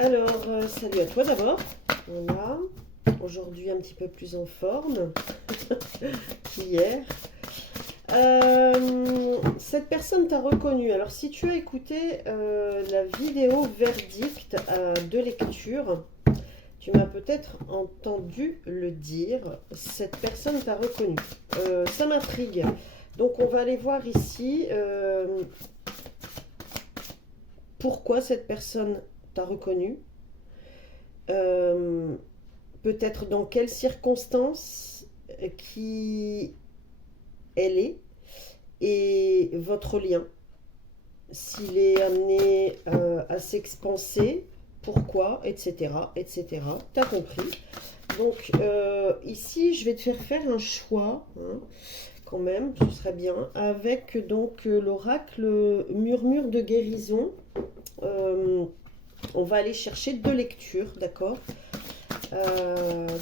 Alors, salut à toi d'abord. Voilà. Aujourd'hui un petit peu plus en forme qu'hier. Cette personne t'a reconnu. Alors, si tu as écouté la vidéo verdict de lecture, tu m'as peut-être entendu le dire. Cette personne t'a reconnu. Ça m'intrigue. Donc, on va aller voir ici pourquoi cette personne t'a reconnu. Euh, Peut-être dans quelles circonstances qui elle est et votre lien. S'il est amené à s'expanser, pourquoi, etc. etc. T'as compris. Donc ici, je vais te faire un choix, hein, quand même, ce serait bien, avec donc l'oracle murmure de guérison. Euh, on va aller chercher deux lectures, d'accord,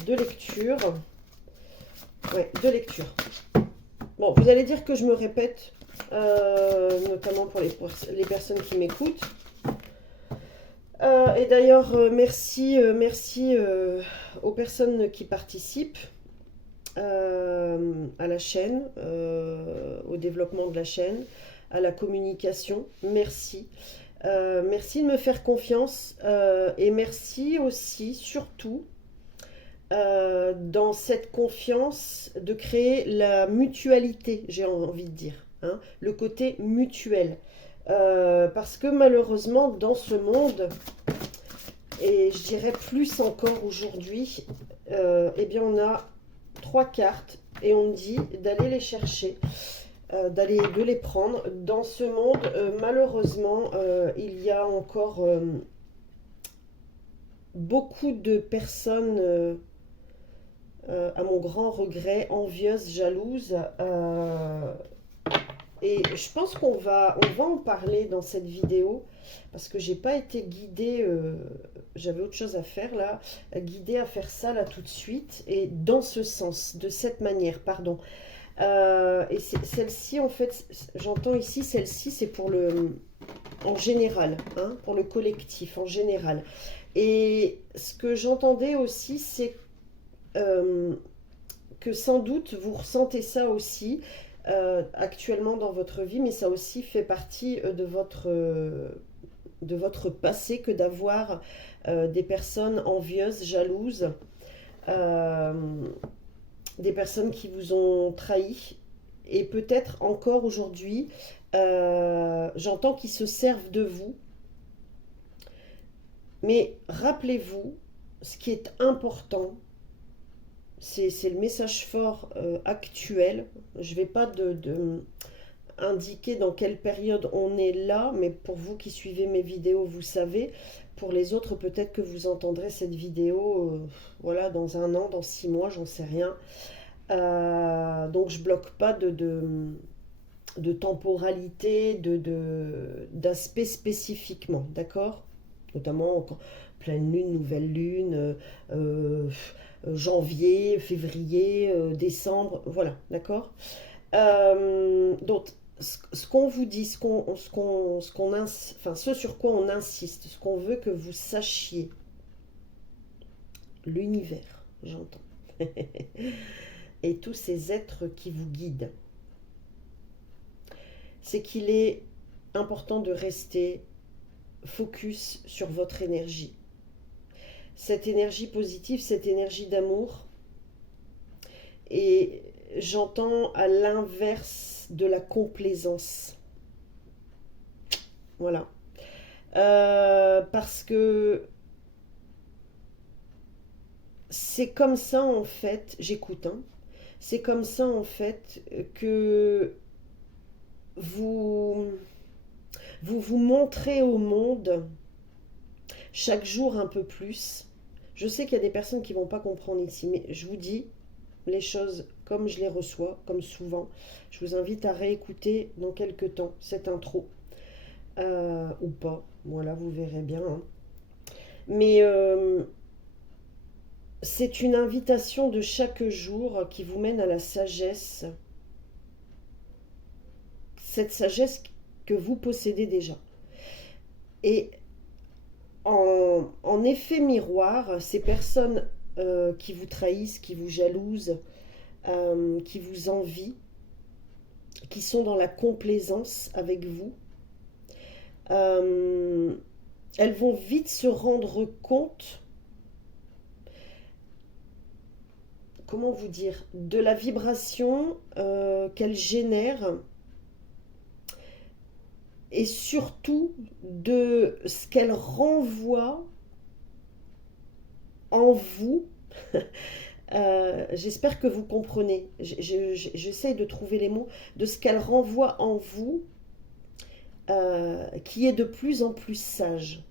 deux lectures. Ouais, deux lectures. Bon, vous allez dire que je me répète, notamment pour les personnes qui m'écoutent. Et d'ailleurs, merci aux personnes qui participent à la chaîne, au développement de la chaîne, à la communication. Merci. Merci de me faire confiance et merci aussi, surtout, dans cette confiance, de créer la mutualité, j'ai envie de dire, hein, le côté mutuel. Parce que malheureusement, dans ce monde, et je dirais plus encore aujourd'hui, eh bien on a trois cartes et on dit d'aller les chercher, de les prendre. Dans ce monde, malheureusement, il y a encore beaucoup de personnes à mon grand regret, envieuse, jalouse. Et je pense on va en parler dans cette vidéo, parce que j'ai pas été guidée, j'avais autre chose à faire là, guidée à faire ça là tout de suite, et dans ce sens, de cette manière, pardon. Et celle-ci, en fait, j'entends ici, celle-ci, c'est pour en général, hein, pour le collectif, en général. Et ce que j'entendais aussi, c'est euh, que sans doute vous ressentez ça aussi actuellement dans votre vie, mais ça aussi fait partie de votre passé, que d'avoir des personnes envieuses, jalouses, euh, des personnes qui vous ont trahi, et peut-être encore aujourd'hui, j'entends qu'ils se servent de vous, mais rappelez-vous, ce qui est important, c'est le message fort actuel. Je ne vais pas indiquer dans quelle période on est là, mais pour vous qui suivez mes vidéos, vous savez. Pour les autres, peut-être que vous entendrez cette vidéo voilà, dans un an, dans 6 mois, j'en sais rien. Donc je bloque pas de temporalité, d'aspect spécifiquement, d'accord? Notamment pleine lune, nouvelle lune, janvier, février, décembre, voilà, d'accord. Donc, ce qu'on vous dit, enfin, ce sur quoi on insiste, ce qu'on veut que vous sachiez, l'univers, j'entends, et tous ces êtres qui vous guident, c'est qu'il est important de rester focus sur votre énergie. Cette énergie positive, cette énergie d'amour. Et j'entends à l'inverse de la complaisance. Voilà. Parce que c'est comme ça en fait, j'écoute, hein, c'est comme ça en fait que vous vous montrez au monde chaque jour un peu plus. Je sais qu'il y a des personnes qui ne vont pas comprendre ici, mais je vous dis les choses comme je les reçois, comme souvent. Je vous invite à réécouter dans quelques temps cette intro, ou pas, voilà, vous verrez bien, hein. Mais c'est une invitation de chaque jour qui vous mène à la sagesse, cette sagesse que vous possédez déjà. Et en en effet miroir, ces personnes qui vous trahissent, qui vous jalousent, qui vous envient, qui sont dans la complaisance avec vous, elles vont vite se rendre compte, comment vous dire, de la vibration qu'elles génèrent et surtout de ce qu'elles renvoient en vous. J'espère que vous comprenez. J'essaye de trouver les mots de ce qu'elle renvoie en vous, qui est de plus en plus sage.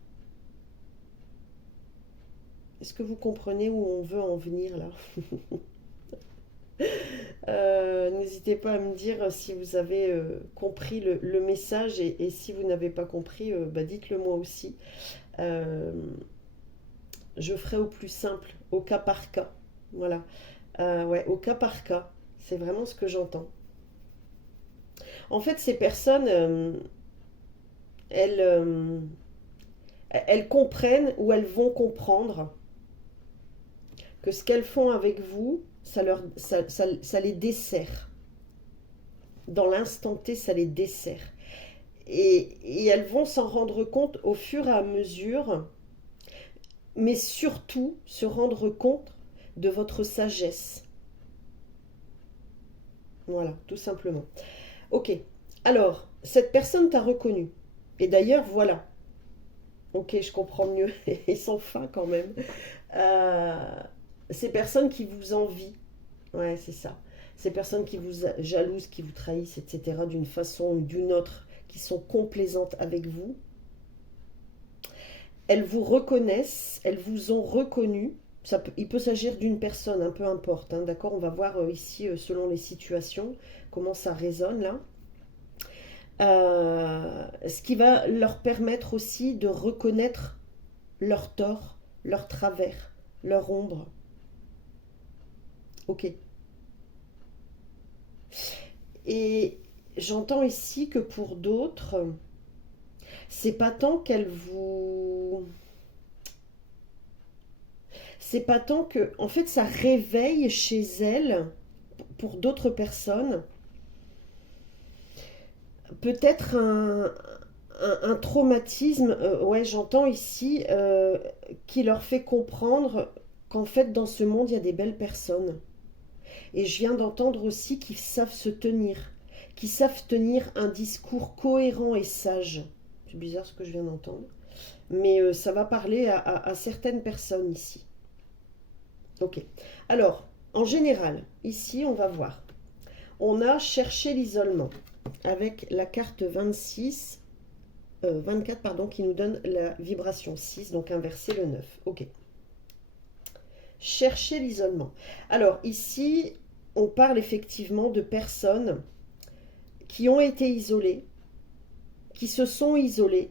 Est-ce que vous comprenez où on veut en venir là? N'hésitez pas à me dire si vous avez compris le message et si vous n'avez pas compris, dites-le moi aussi. Je ferai au plus simple, au cas par cas. Voilà. Ouais, au cas par cas. C'est vraiment ce que j'entends. En fait, ces personnes, elles, elles comprennent ou elles vont comprendre que ce qu'elles font avec vous, ça les dessert. Dans l'instant T, ça les dessert. Et elles vont s'en rendre compte au fur et à mesure, mais surtout se rendre compte de votre sagesse. Voilà, tout simplement. Ok, alors, cette personne t'a reconnu. Et d'ailleurs, voilà. Ok, je comprends mieux. Ils sont fins quand même. Ces personnes qui vous envient. Ouais, c'est ça. Ces personnes qui vous jalousent, qui vous trahissent, etc. d'une façon ou d'une autre, qui sont complaisantes avec vous. Elles vous reconnaissent, elles vous ont reconnu. Il peut s'agir d'une personne, hein, peu importe. Hein, d'accord, on va voir ici, selon les situations, comment ça résonne là. Ce qui va leur permettre aussi de reconnaître leurs torts, leurs travers, leur ombre. Ok. Et j'entends ici que pour d'autres, c'est pas tant qu'elles vous... C'est pas tant que... En fait, ça réveille chez elles, pour d'autres personnes, peut-être un traumatisme, ouais, j'entends ici, qui leur fait comprendre qu'en fait, dans ce monde, il y a des belles personnes. Et je viens d'entendre aussi qu'ils savent se tenir, qu'ils savent tenir un discours cohérent et sage. C'est bizarre ce que je viens d'entendre. Mais ça va parler à certaines personnes ici. Ok. Alors, en général, ici, on va voir. On a cherché l'isolement avec la carte 24, pardon, qui nous donne la vibration 6, donc inverser le 9. Ok. Chercher l'isolement. Alors, ici, on parle effectivement de personnes qui ont été isolées, qui se sont isolées,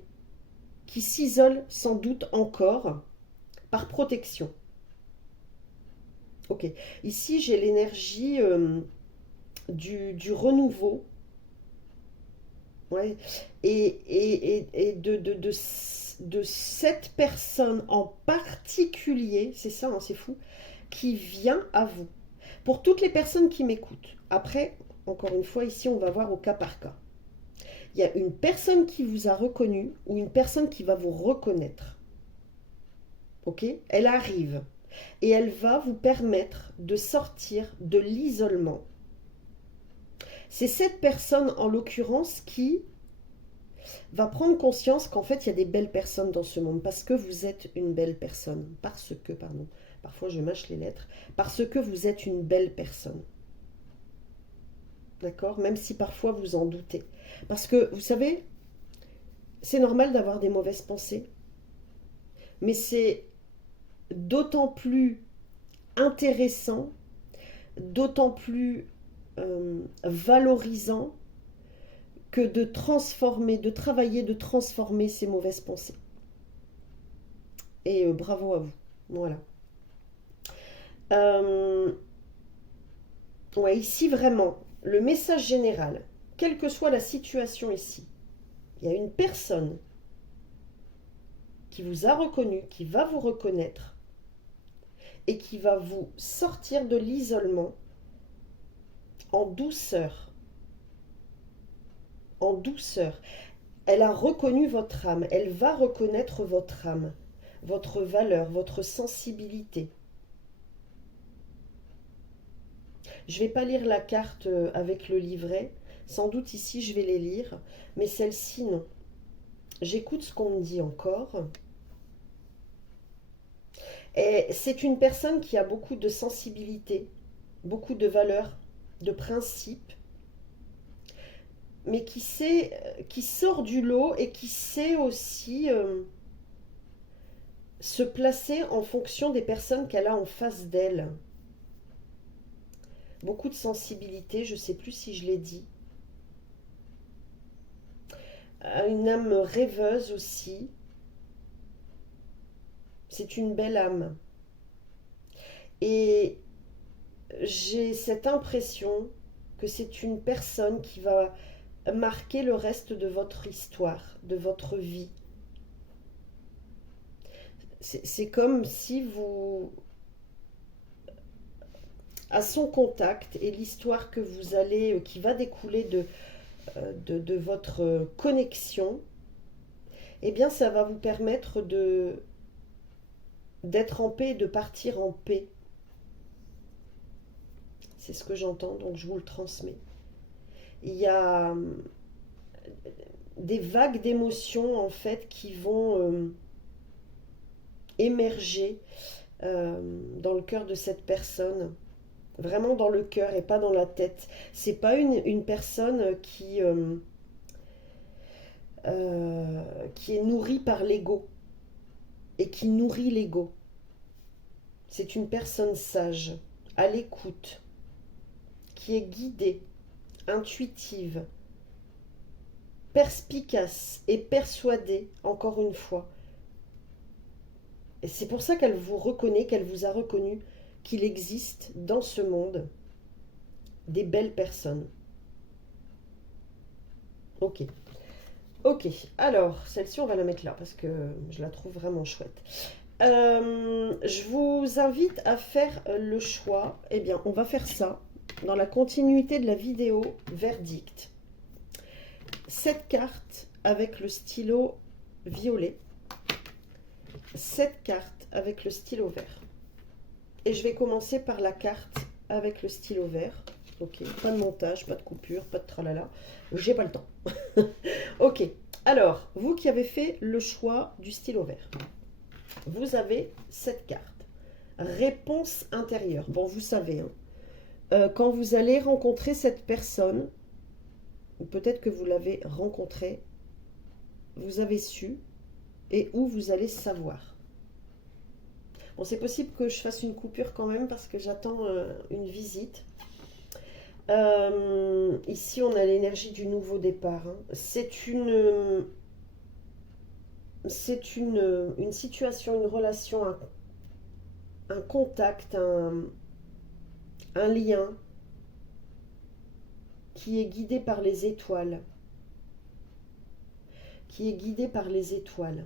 qui s'isolent sans doute encore par protection. Ok. Ici, j'ai l'énergie du renouveau. Ouais. Et de cette personne en particulier, c'est ça, hein, c'est fou, qui vient à vous. Pour toutes les personnes qui m'écoutent. Après, encore une fois, ici, on va voir au cas par cas. Il y a une personne qui vous a reconnu ou une personne qui va vous reconnaître. Ok? Elle arrive et elle va vous permettre de sortir de l'isolement. C'est cette personne, en l'occurrence, qui va prendre conscience qu'en fait, il y a des belles personnes dans ce monde. Parce que vous êtes une belle personne. Pardon. Parfois, je mâche les lettres. Parce que vous êtes une belle personne. D'accord? Même si parfois vous en doutez. Parce que, vous savez, c'est normal d'avoir des mauvaises pensées. Mais c'est d'autant plus intéressant, d'autant plus valorisant que de transformer, de travailler, de transformer ces mauvaises pensées. Et bravo à vous. Voilà. Ouais, ici vraiment, le message général, quelle que soit la situation ici, il y a une personne qui vous a reconnu, qui va vous reconnaître et qui va vous sortir de l'isolement en douceur. En douceur. Elle a reconnu votre âme, elle va reconnaître votre âme, votre valeur, votre sensibilité. Je ne vais pas lire la carte avec le livret, sans doute ici je vais les lire, mais celle-ci non. J'écoute ce qu'on me dit encore. Et c'est une personne qui a beaucoup de sensibilité, beaucoup de valeurs, de principes, mais qui sort du lot et qui sait aussi se placer en fonction des personnes qu'elle a en face d'elle. Beaucoup de sensibilité, je ne sais plus si je l'ai dit. Une âme rêveuse aussi. C'est une belle âme. Et j'ai cette impression que c'est une personne qui va marquer le reste de votre histoire, de votre vie. C'est comme si vous, à son contact et l'histoire que vous allez, qui va découler de votre connexion, eh bien ça va vous permettre d'être en paix et de partir en paix. C'est ce que j'entends, donc je vous le transmets. Il y a des vagues d'émotions en fait qui vont émerger dans le cœur de cette personne, vraiment dans le cœur et pas dans la tête. C'est pas une personne qui est nourrie par l'ego et qui nourrit l'ego. C'est une personne sage, à l'écoute, qui est guidée, intuitive, perspicace et persuadée, encore une fois. Et c'est pour ça qu'elle vous reconnaît, qu'elle vous a reconnu, qu'il existe dans ce monde des belles personnes. Ok. Ok, alors, celle-ci, on va la mettre là, parce que je la trouve vraiment chouette. Je vous invite à faire le choix. Eh bien, on va faire ça dans la continuité de la vidéo verdict. Cette carte avec le stylo violet. Cette carte avec le stylo vert. Et je vais commencer par la carte avec le stylo vert. Ok, pas de montage, pas de coupure, pas de tralala. J'ai pas le temps. Ok, alors, vous qui avez fait le choix du stylo vert, vous avez cette carte. Réponse intérieure. Bon, vous savez, hein, quand vous allez rencontrer cette personne, ou peut-être que vous l'avez rencontrée, vous avez su, et où vous allez savoir. Bon, c'est possible que je fasse une coupure quand même, parce que j'attends une visite. Ici, on a l'énergie du nouveau départ. Hein. C'est une situation, une relation, un contact, un lien qui est guidé par les étoiles. Qui est guidé par les étoiles.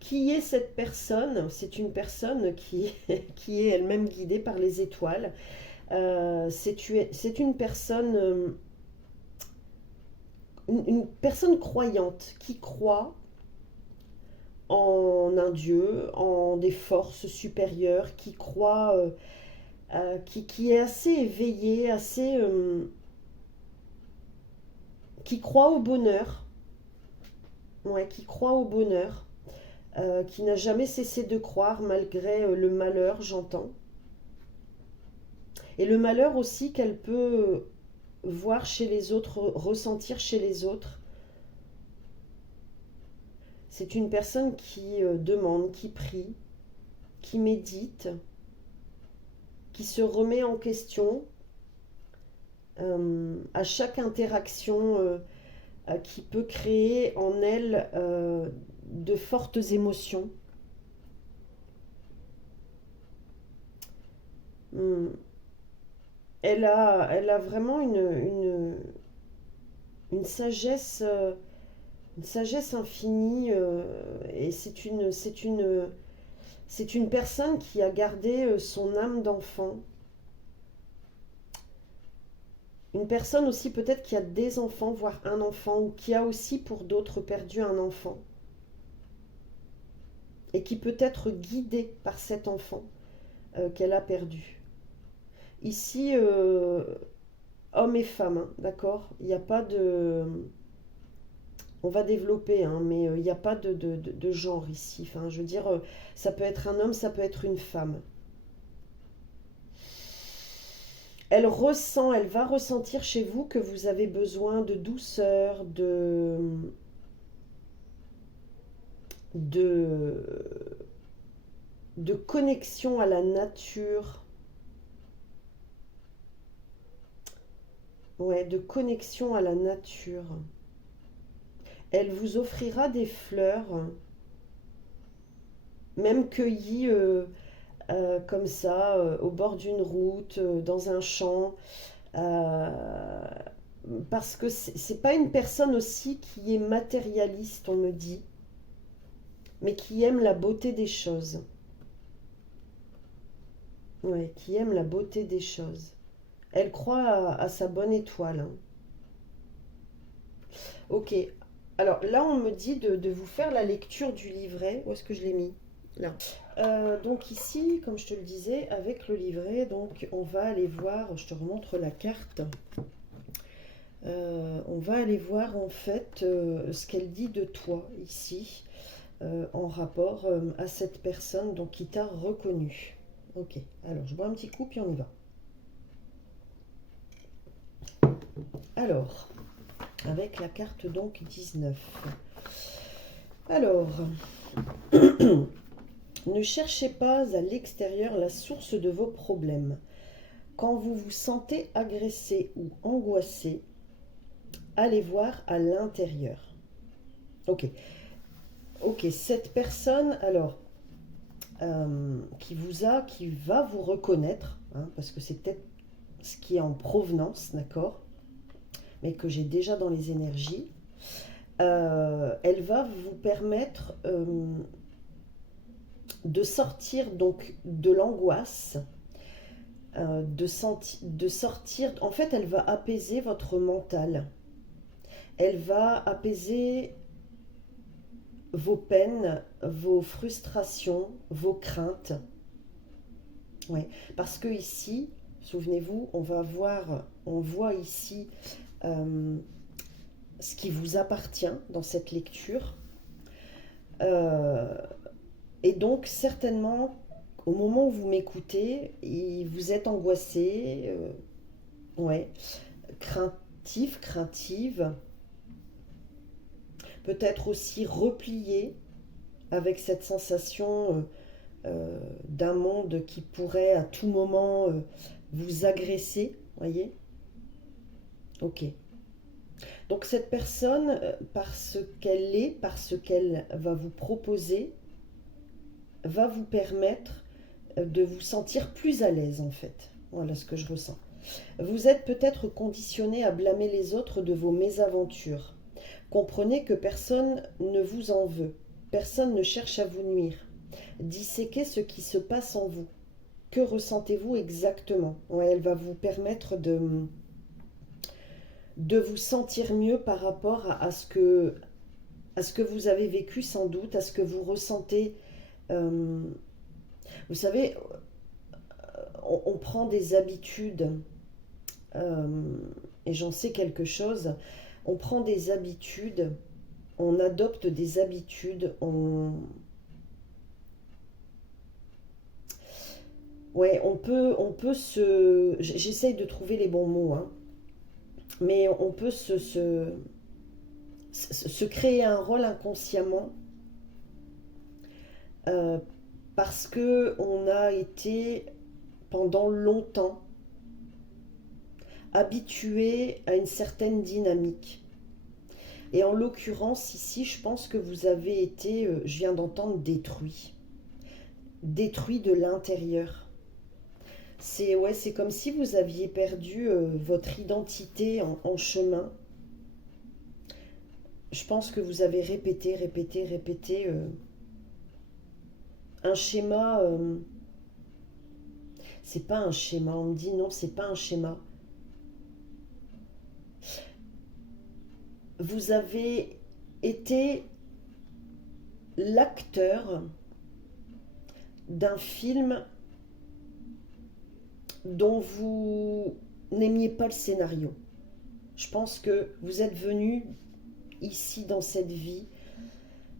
Qui est cette personne? C'est une personne qui est elle-même guidée par les étoiles. C'est une personne, une personne croyante qui croit en un Dieu, en des forces supérieures, qui croit, qui est assez éveillée, qui croit au bonheur, ouais, qui croit au bonheur, qui n'a jamais cessé de croire malgré le malheur, j'entends. Et le malheur aussi qu'elle peut voir chez les autres, ressentir chez les autres. C'est une personne qui demande, qui prie, qui médite, qui se remet en question à chaque interaction qui peut créer en elle de fortes émotions. Elle a vraiment une sagesse Une sagesse infinie, et c'est une personne qui a gardé son âme d'enfant. Une personne aussi peut-être qui a des enfants, voire un enfant, ou qui a aussi pour d'autres perdu un enfant. Et qui peut être guidée par cet enfant qu'elle a perdu. Ici, hommes et femmes, hein, d'accord? Il n'y a pas de... On va développer, hein, mais il n'y a pas de genre ici. Enfin, je veux dire, ça peut être un homme, ça peut être une femme. Elle ressent, elle va ressentir chez vous que vous avez besoin de douceur, de, de connexion à la nature. Ouais, de connexion à la nature. Elle vous offrira des fleurs, même cueillies comme ça, au bord d'une route, dans un champ. euh, Parce que c'est pas une personne aussi qui est matérialiste, on me dit, mais qui aime la beauté des choses. Ouais, qui aime la beauté des choses. Elle croit à sa bonne étoile, hein. Ok. Alors là, on me dit de vous faire la lecture du livret. Où est-ce que je l'ai mis? Là. Donc ici, comme je te le disais, avec le livret, donc on va aller voir, je te remontre la carte. On va aller voir en fait ce qu'elle dit de toi ici, en rapport à cette personne donc, qui t'a reconnu. Ok, alors je bois un petit coup puis on y va. Alors, avec la carte donc 19. Alors, ne cherchez pas à l'extérieur la source de vos problèmes. Quand vous vous sentez agressé ou angoissé, allez voir à l'intérieur. Ok. Ok, cette personne, alors, qui va vous reconnaître, hein, parce que c'est peut-être ce qui est en provenance, d'accord, mais que j'ai déjà dans les énergies, elle va vous permettre de sortir donc de l'angoisse, de sortir, en fait elle va apaiser votre mental, elle va apaiser vos peines, vos frustrations, vos craintes. Ouais. Parce que ici, souvenez-vous, on voit ici ce qui vous appartient dans cette lecture. Euh, et donc, certainement, au moment où vous m'écoutez, vous êtes angoissé, ouais, craintif, craintive, peut-être aussi replié avec cette sensation d'un monde qui pourrait à tout moment vous agresser, voyez? Ok. Donc cette personne, parce qu'elle est, parce qu'elle va vous proposer, va vous permettre de vous sentir plus à l'aise en fait. Voilà ce que je ressens. Vous êtes peut-être conditionné à blâmer les autres de vos mésaventures. Comprenez que personne ne vous en veut. Personne ne cherche à vous nuire. Disséquez ce qui se passe en vous. Que ressentez-vous exactement? Ouais, elle va vous permettre de vous sentir mieux par rapport à ce que vous avez vécu sans doute, à ce que vous ressentez. Euh, vous savez, on prend des habitudes, et j'en sais quelque chose, on prend des habitudes, on adopte des habitudes, ouais, on peut se... J'essaye de trouver les bons mots, hein, mais on peut se créer un rôle inconsciemment euh, parce que on a été pendant longtemps habitué à une certaine dynamique. Et en l'occurrence, ici, je pense que vous avez été, je viens d'entendre, détruit. Détruit de l'intérieur. C'est ouais, c'est comme si vous aviez perdu votre identité en chemin. je pense que vous avez répété, répété, répété un schéma. C'est pas un schéma. On me dit non, c'est pas un schéma. Vous avez été l'acteur d'un film dont vous n'aimiez pas le scénario. Je pense que vous êtes venu ici dans cette vie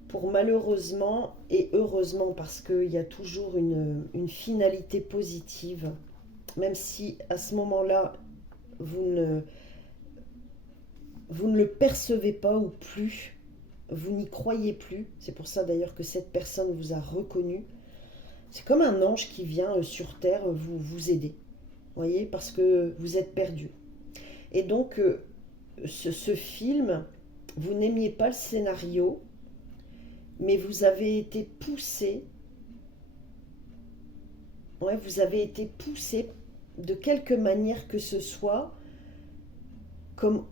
pour malheureusement et heureusement, parce qu'il y a toujours une finalité positive, même si à ce moment-là vous ne le percevez pas ou plus, vous n'y croyez plus. C'est pour ça d'ailleurs que cette personne vous a reconnu. C'est comme un ange qui vient sur terre vous aider, voyez, parce que vous êtes perdu. Et donc ce film, vous n'aimiez pas le scénario, mais vous avez été poussé, ouais, vous avez été poussé de quelque manière que ce soit, comme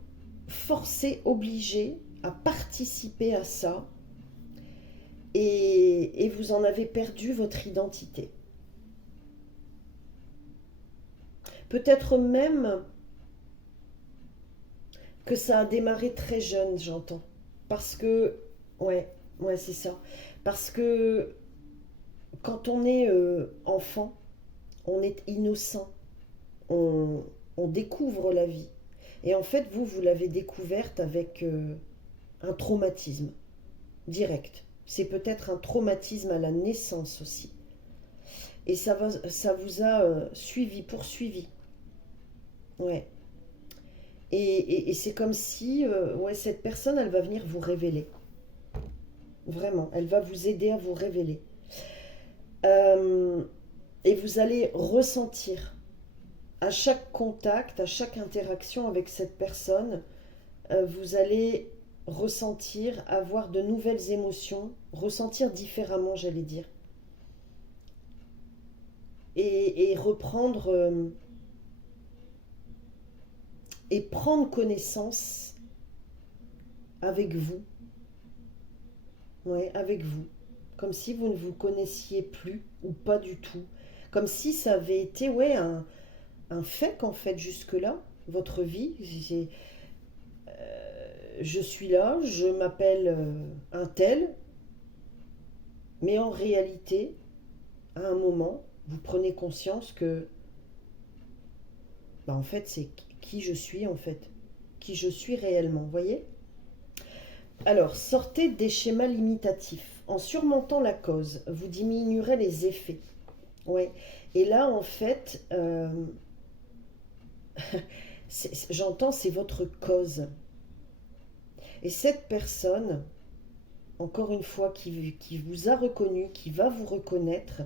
forcé, obligé à participer à ça, et vous en avez perdu votre identité. Peut-être même que ça a démarré très jeune, j'entends. Parce que, ouais, ouais, c'est ça. Parce que quand on est enfant, on est innocent, on, on découvre la vie. Et en fait, vous l'avez découverte avec un traumatisme direct. C'est peut-être un traumatisme à la naissance aussi. Et ça vous a suivi, poursuivi. Ouais. Et c'est comme si ouais, cette personne, elle va venir vous révéler. Vraiment, elle va vous aider à vous révéler. Euh, et vous allez ressentir à chaque contact, à chaque interaction avec cette personne, vous allez ressentir, avoir de nouvelles émotions, ressentir différemment, j'allais dire. Et reprendre et prendre connaissance avec vous. Ouais, avec vous. Comme si vous ne vous connaissiez plus ou pas du tout. Comme si ça avait été ouais, un fait qu'en fait jusque-là, votre vie, je suis là, je m'appelle un tel, mais en réalité, à un moment, vous prenez conscience que, bah, en fait, c'est qui je suis en fait, qui je suis réellement, vous voyez. Alors, sortez des schémas limitatifs. En surmontant la cause, vous diminuerez les effets. Ouais. Et là, en fait, j'entends, c'est votre cause. Et cette personne, encore une fois, qui vous a reconnu, qui va vous reconnaître,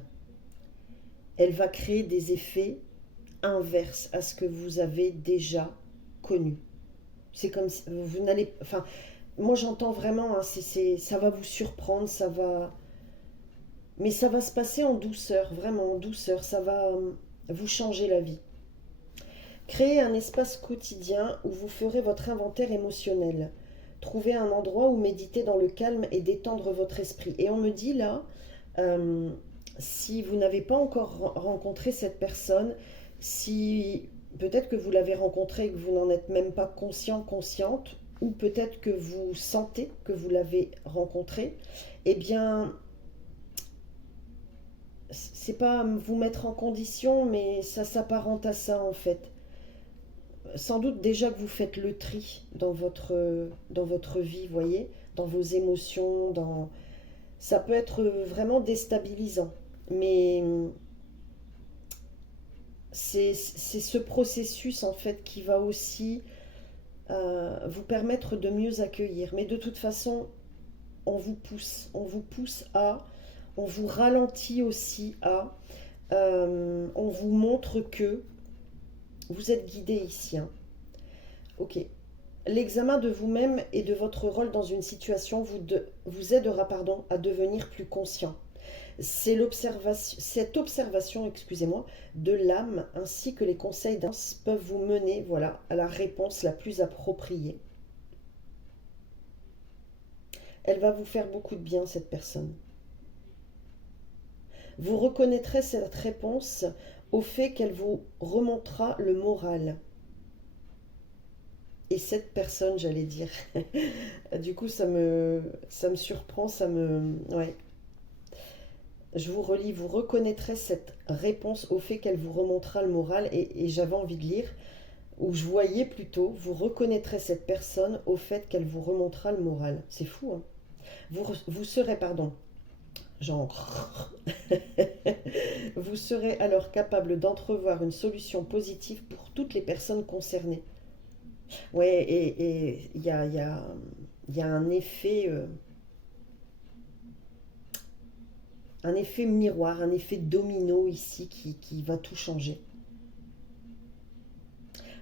elle va créer des effets inverses à ce que vous avez déjà connu. C'est comme si vous n'allez... Enfin, moi j'entends vraiment, hein, ça va vous surprendre, ça va... Mais ça va se passer en douceur, vraiment en douceur, ça va vous changer la vie. Créez un espace quotidien où vous ferez votre inventaire émotionnel. Trouvez un endroit où méditer dans le calme et détendre votre esprit. Et on me dit là, euh, si vous n'avez pas encore rencontré cette personne, si peut-être que vous l'avez rencontrée et que vous n'en êtes même pas conscient, consciente, ou peut-être que vous sentez que vous l'avez rencontrée, eh bien, c'est pas vous mettre en condition, mais ça s'apparente à ça en fait. Sans doute déjà que vous faites le tri dans votre vie, voyez, dans vos émotions, ça peut être vraiment déstabilisant. Mais c'est ce processus en fait qui va aussi vous permettre de mieux accueillir. Mais de toute façon, on vous pousse à, on vous ralentit aussi à, on vous montre que vous êtes guidé ici, hein. Ok. L'examen de vous-même et de votre rôle dans une situation vous aidera pardon, à devenir plus conscient. C'est cette observation, excusez-moi, de l'âme ainsi que les conseils d'un peuvent vous mener voilà, à la réponse la plus appropriée. Elle va vous faire beaucoup de bien, cette personne. Vous reconnaîtrez cette réponse au fait qu'elle vous remontera le moral. Et cette personne, j'allais dire. Du coup, ça me surprend, ouais. Je vous relis, vous reconnaîtrez cette réponse au fait qu'elle vous remontera le moral. Et j'avais envie de lire, ou je voyais plutôt, vous reconnaîtrez cette personne au fait qu'elle vous remontera le moral. C'est fou, hein. Vous serez, pardon, genre, vous serez alors capable d'entrevoir une solution positive pour toutes les personnes concernées. Ouais, et il y a un effet miroir, un effet domino ici qui va tout changer.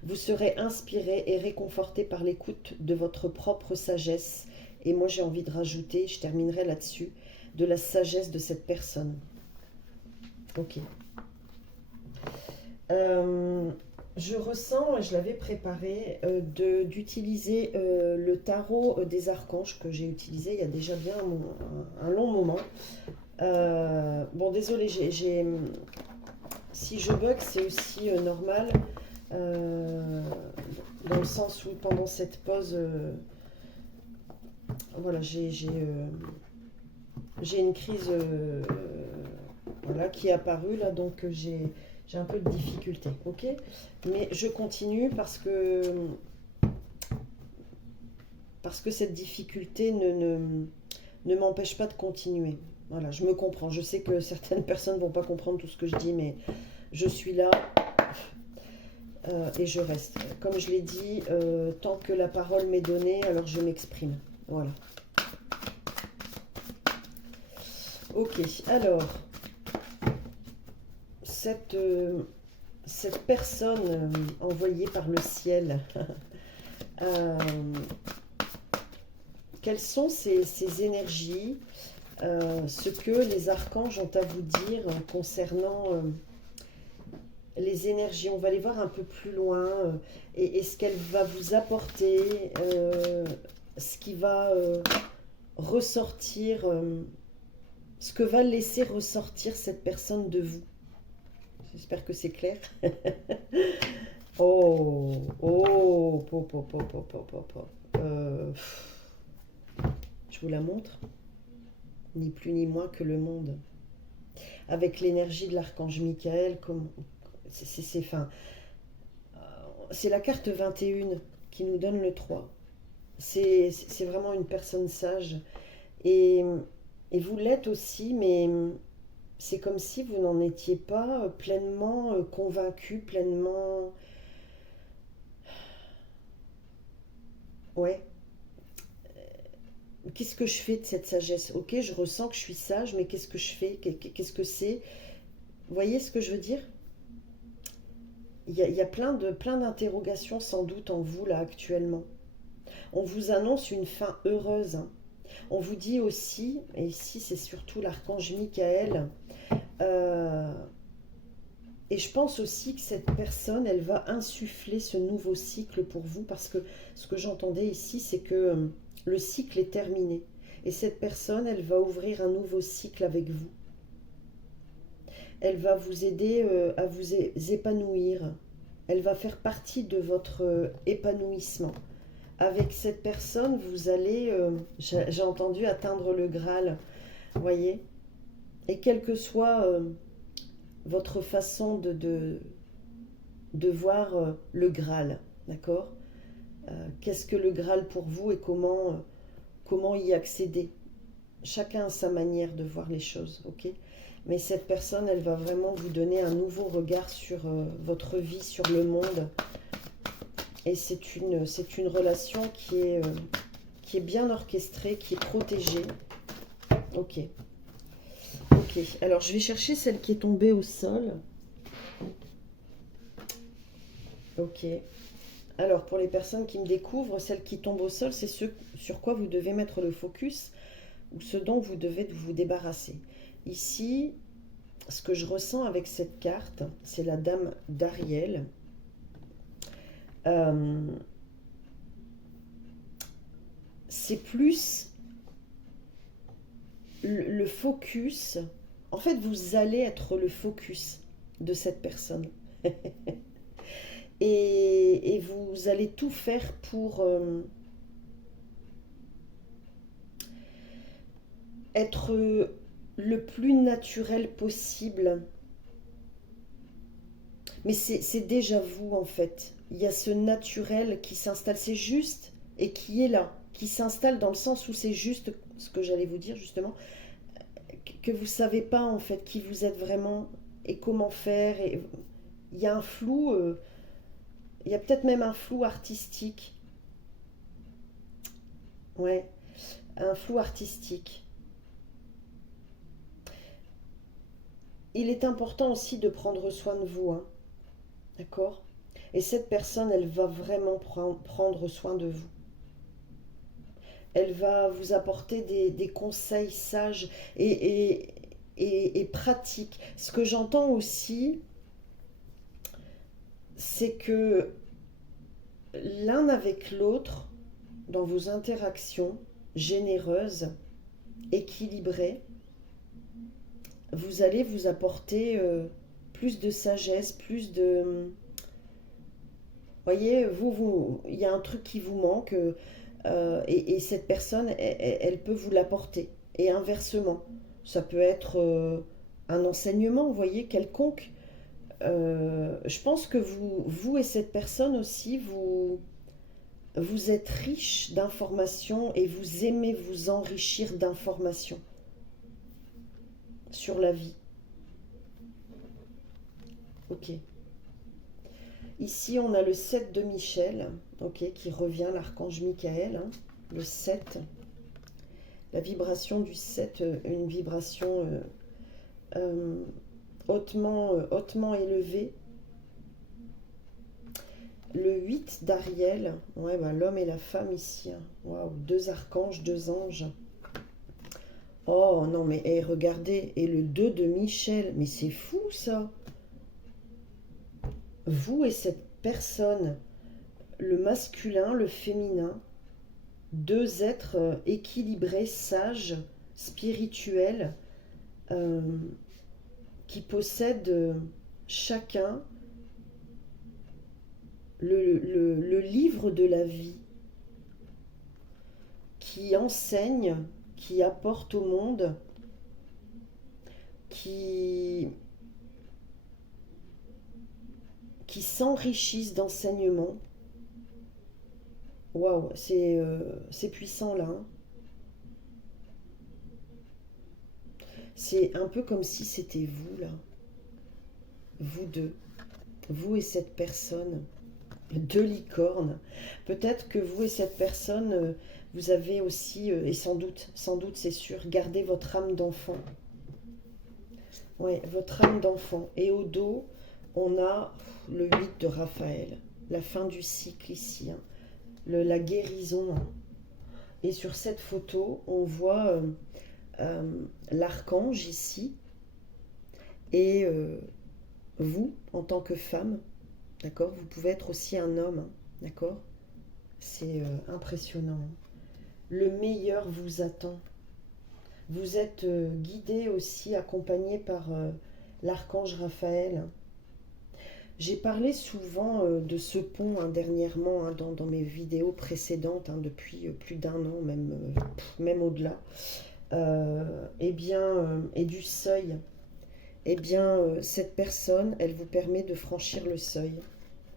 Vous serez inspiré et réconforté par l'écoute de votre propre sagesse. Et moi j'ai envie de rajouter, je terminerai là-dessus, de la sagesse de cette personne. Ok. Euh, je ressens, je l'avais préparé, d'utiliser le tarot des archanges que j'ai utilisé il y a déjà bien un long moment. Bon, désolé, si je bug, c'est aussi normal, euh, dans le sens où pendant cette pause, voilà, j'ai une crise, voilà, qui est apparue là, donc j'ai un peu de difficulté, ok? Mais je continue parce que cette difficulté ne m'empêche pas de continuer. Voilà, je me comprends. Je sais que certaines personnes ne vont pas comprendre tout ce que je dis, mais je suis là et je reste. Comme je l'ai dit, tant que la parole m'est donnée, alors je m'exprime. Voilà. Ok, alors, cette, euh, cette personne envoyée par le ciel, euh, quelles sont ces énergies, ce que les archanges ont à vous dire concernant les énergies? On va les voir un peu plus loin, et ce qu'elle va vous apporter, ce qui va ressortir, ce que va laisser ressortir cette personne de vous. J'espère que c'est clair. Oh, oh, pop, pop, pop, pop, pop, pop, pop. Je vous la montre, ni plus ni moins que le monde. Avec l'énergie de l'archange Michael, comme enfin, c'est la carte 21 qui nous donne le 3. C'est vraiment une personne sage. Et, et vous l'êtes aussi, mais c'est comme si vous n'en étiez pas pleinement convaincu, pleinement... Ouais. Qu'est-ce que je fais de cette sagesse? Ok, je ressens que je suis sage, mais qu'est-ce que je fais? Qu'est-ce que c'est? Vous voyez ce que je veux dire? Il y a plein d'interrogations sans doute en vous là actuellement. On vous annonce une fin heureuse, hein. On vous dit aussi, et ici c'est surtout l'archange Michael, euh, et je pense aussi que cette personne, elle va insuffler ce nouveau cycle pour vous, parce que ce que j'entendais ici, c'est que le cycle est terminé. Et cette personne, elle va ouvrir un nouveau cycle avec vous. Elle va vous aider à vous épanouir. Elle va faire partie de votre épanouissement. Avec cette personne, vous allez, j'ai entendu, atteindre le Graal, voyez. Et quelle que soit votre façon de voir le Graal, d'accord? Qu'est-ce que le Graal pour vous et comment y accéder? Chacun a sa manière de voir les choses, ok? Mais cette personne, elle va vraiment vous donner un nouveau regard sur votre vie, sur le monde. Et c'est une relation qui est bien orchestrée, qui est protégée. Ok. Ok. Alors, je vais chercher celle qui est tombée au sol. Ok. Alors, pour les personnes qui me découvrent, celle qui tombe au sol, c'est ce sur quoi vous devez mettre le focus ou ce dont vous devez vous débarrasser. Ici, ce que je ressens avec cette carte, c'est la dame d'Ariel. C'est plus le focus, en fait, vous allez être le focus de cette personne. Et vous allez tout faire pour être le plus naturel possible. Mais c'est déjà vous, en fait. Il y a ce naturel qui s'installe. C'est juste et qui est là. Qui s'installe dans le sens où c'est juste ce que j'allais vous dire, justement. Que vous ne savez pas, en fait, qui vous êtes vraiment et comment faire. Et il y a un flou. Il y a peut-être même un flou artistique. Ouais, un flou artistique. Il est important aussi de prendre soin de vous, hein, d'accord? Et cette personne, elle va vraiment prendre soin de vous. Elle va vous apporter des conseils sages et pratiques. Ce que j'entends aussi, c'est que l'un avec l'autre, dans vos interactions généreuses, équilibrées, vous allez vous apporter plus de sagesse, plus de... Voyez, il y a un truc qui vous manque et cette personne, elle peut vous l'apporter. Et inversement, ça peut être un enseignement, vous voyez, quelconque. Je pense que vous et cette personne aussi, vous êtes riche d'informations et vous aimez vous enrichir d'informations sur la vie. Ok. Ici, on a le 7 de Michel, ok, qui revient, l'archange Michael, hein, le 7. La vibration du 7, une vibration hautement élevée. Le 8 d'Ariel, ouais, bah, l'homme et la femme ici. Hein. Waouh, deux archanges, deux anges. Oh non, mais regardez, et le 2 de Michel, mais c'est fou ça. Vous et cette personne, le masculin, le féminin, deux êtres équilibrés, sages, spirituels, euh, qui possèdent chacun le livre de la vie, qui enseigne, qui apporte au monde, qui s'enrichissent d'enseignements. Waouh, c'est puissant là. Hein. C'est un peu comme si c'était vous là, vous deux, vous et cette personne, deux licornes. Peut-être que vous et cette personne, vous avez aussi, et sans doute c'est sûr, gardé votre âme d'enfant. Ouais, votre âme d'enfant. Et au dos, on a le 8 de Raphaël, la fin du cycle ici, hein, la guérison. Hein. Et sur cette photo, on voit l'archange ici et vous en tant que femme, d'accord? Vous pouvez être aussi un homme, hein, d'accord? C'est impressionnant. Hein. Le meilleur vous attend. Vous êtes guidé aussi, accompagné par l'archange Raphaël. J'ai parlé souvent de ce pont hein, dernièrement hein, dans mes vidéos précédentes, hein, depuis plus d'un an, même au-delà. Et du seuil. Eh bien, cette personne, elle vous permet de franchir le seuil,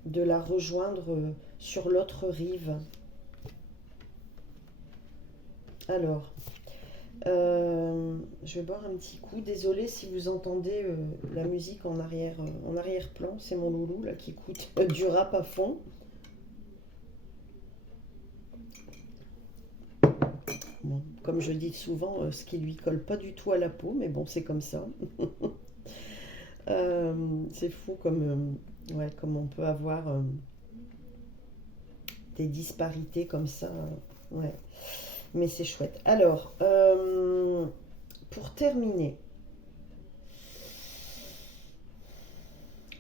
de la rejoindre sur l'autre rive. Alors, je vais boire un petit coup. Désolée si vous entendez la musique en arrière-plan. C'est mon loulou là qui écoute du rap à fond. Bon, comme je dis souvent, ce qui lui colle pas du tout à la peau, mais bon, c'est comme ça. C'est fou comme on peut avoir des disparités comme ça. Ouais. Mais c'est chouette. Alors, pour terminer,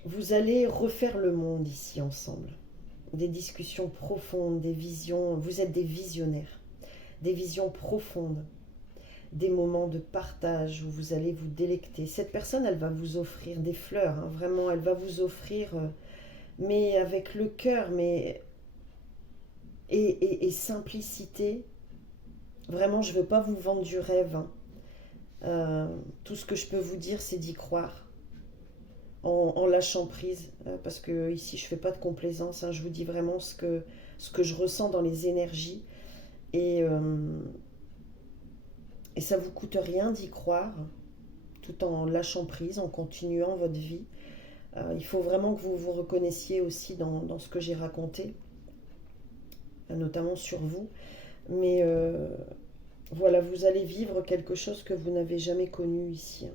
vous allez refaire le monde ici ensemble. Des discussions profondes, des visions. Vous êtes des visionnaires, des visions profondes, des moments de partage où vous allez vous délecter. Cette personne, elle va vous offrir des fleurs, hein, vraiment, elle va vous offrir, mais avec le cœur, mais et simplicité. Vraiment, je ne veux pas vous vendre du rêve, hein. Tout ce que je peux vous dire, c'est d'y croire en lâchant prise, parce que ici, je ne fais pas de complaisance, hein, je vous dis vraiment ce que je ressens dans les énergies. Et, euh, et ça vous coûte rien d'y croire, tout en lâchant prise, en continuant votre vie. Il faut vraiment que vous vous reconnaissiez aussi dans ce que j'ai raconté, notamment sur vous. Mais voilà, vous allez vivre quelque chose que vous n'avez jamais connu ici.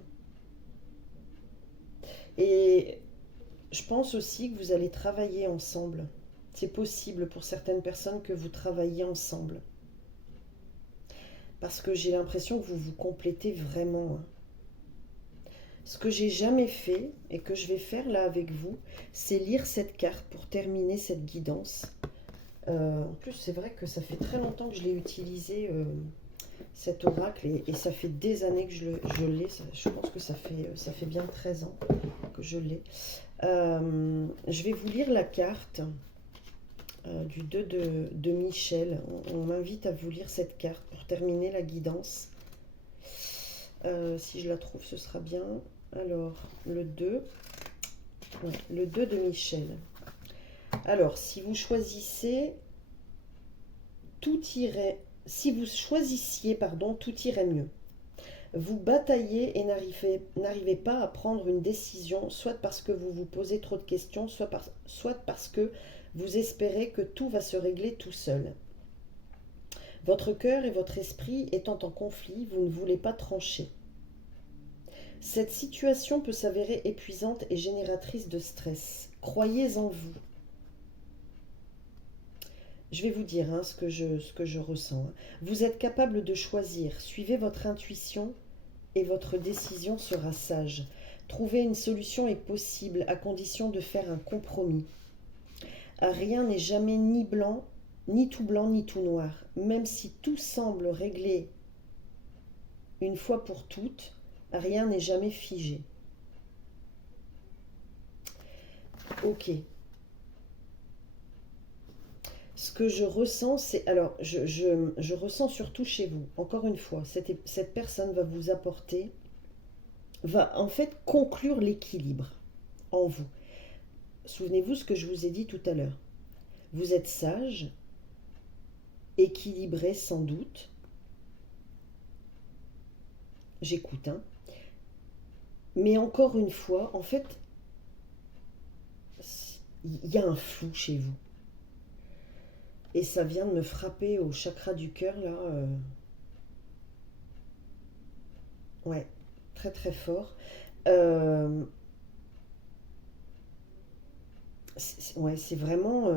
Et je pense aussi que vous allez travailler ensemble. C'est possible pour certaines personnes que vous travailliez ensemble. Parce que j'ai l'impression que vous vous complétez vraiment, hein. Ce que j'ai jamais fait et que je vais faire là avec vous, c'est lire cette carte pour terminer cette guidance. En plus, c'est vrai que ça fait très longtemps que je l'ai utilisé, cet oracle, et ça fait des années que je l'ai. Je pense que ça fait bien 13 ans que je l'ai. Je vais vous lire la carte du 2 de Michel. On m'invite à vous lire cette carte pour terminer la guidance. Si je la trouve, ce sera bien. Alors, le 2. Ouais, le 2 de Michel. Alors, si vous choisissiez, tout irait mieux. Vous bataillez et n'arrivez pas à prendre une décision, soit parce que vous vous posez trop de questions, soit parce que vous espérez que tout va se régler tout seul. Votre cœur et votre esprit étant en conflit, vous ne voulez pas trancher. Cette situation peut s'avérer épuisante et génératrice de stress. Croyez en vous. Je vais vous dire, hein, ce que je ressens. Vous êtes capable de choisir. Suivez votre intuition et votre décision sera sage. Trouver une solution est possible à condition de faire un compromis. Rien n'est jamais ni blanc, ni tout noir. Même si tout semble réglé une fois pour toutes, rien n'est jamais figé. Ok. Ce que je ressens, c'est... Alors, je ressens surtout chez vous. Encore une fois, cette personne va vous apporter... va en fait conclure l'équilibre en vous. Souvenez-vous ce que je vous ai dit tout à l'heure. Vous êtes sage, équilibré sans doute. J'écoute, hein. Mais encore une fois, en fait, il y a un flou chez vous. Et ça vient de me frapper au chakra du cœur, là. Ouais, très très fort. Euh, ouais, c'est vraiment...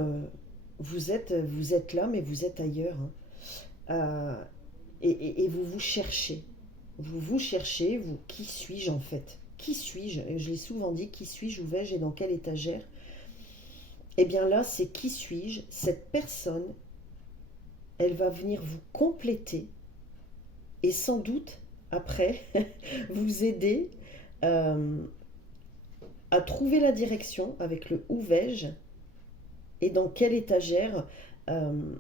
vous êtes là, mais vous êtes ailleurs, hein. Euh, et vous vous cherchez. Vous vous cherchez, qui suis-je en fait? Qui suis-je? Je l'ai souvent dit, qui suis-je, où vais-je et dans quelle étagère? Eh bien là, c'est qui suis-je? Cette personne, elle va venir vous compléter et sans doute, après, vous aider euh, à trouver la direction avec le où vais-je et dans quelle étagère. euh,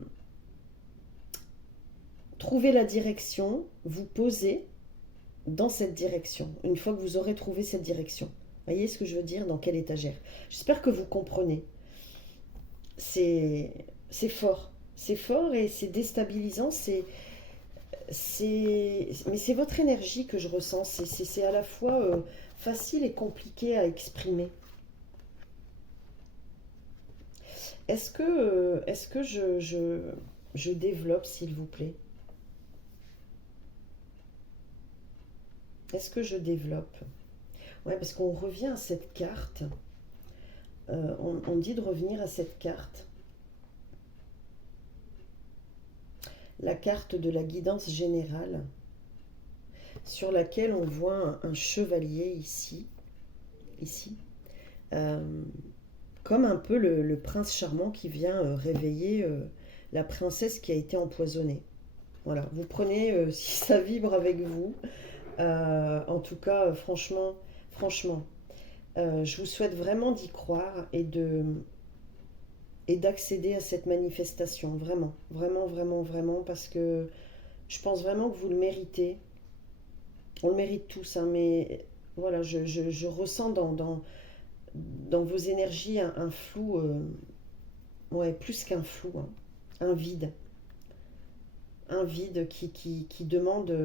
Trouver la direction, vous poser dans cette direction, une fois que vous aurez trouvé cette direction. Vous voyez ce que je veux dire? Dans quelle étagère? J'espère que vous comprenez. C'est fort. C'est fort et c'est déstabilisant. Mais c'est votre énergie que je ressens. C'est à la fois facile et compliqué à exprimer. Est-ce que je développe, s'il vous plaît? Est-ce que je développe? Ouais, parce qu'on revient à cette carte. On dit de revenir à cette carte. La carte de la guidance générale, sur laquelle on voit un chevalier ici, euh, comme un peu le prince charmant qui vient réveiller la princesse qui a été empoisonnée. Vous Voilà, vous prenez si ça vibre avec vous. En tout cas, franchement, je vous souhaite vraiment d'y croire et d'accéder à cette manifestation, vraiment, vraiment, vraiment, vraiment, parce que je pense vraiment que vous le méritez. On le mérite tous, hein, mais voilà, je ressens dans vos énergies un flou, ouais, plus qu'un flou, hein, un vide, un vide qui demande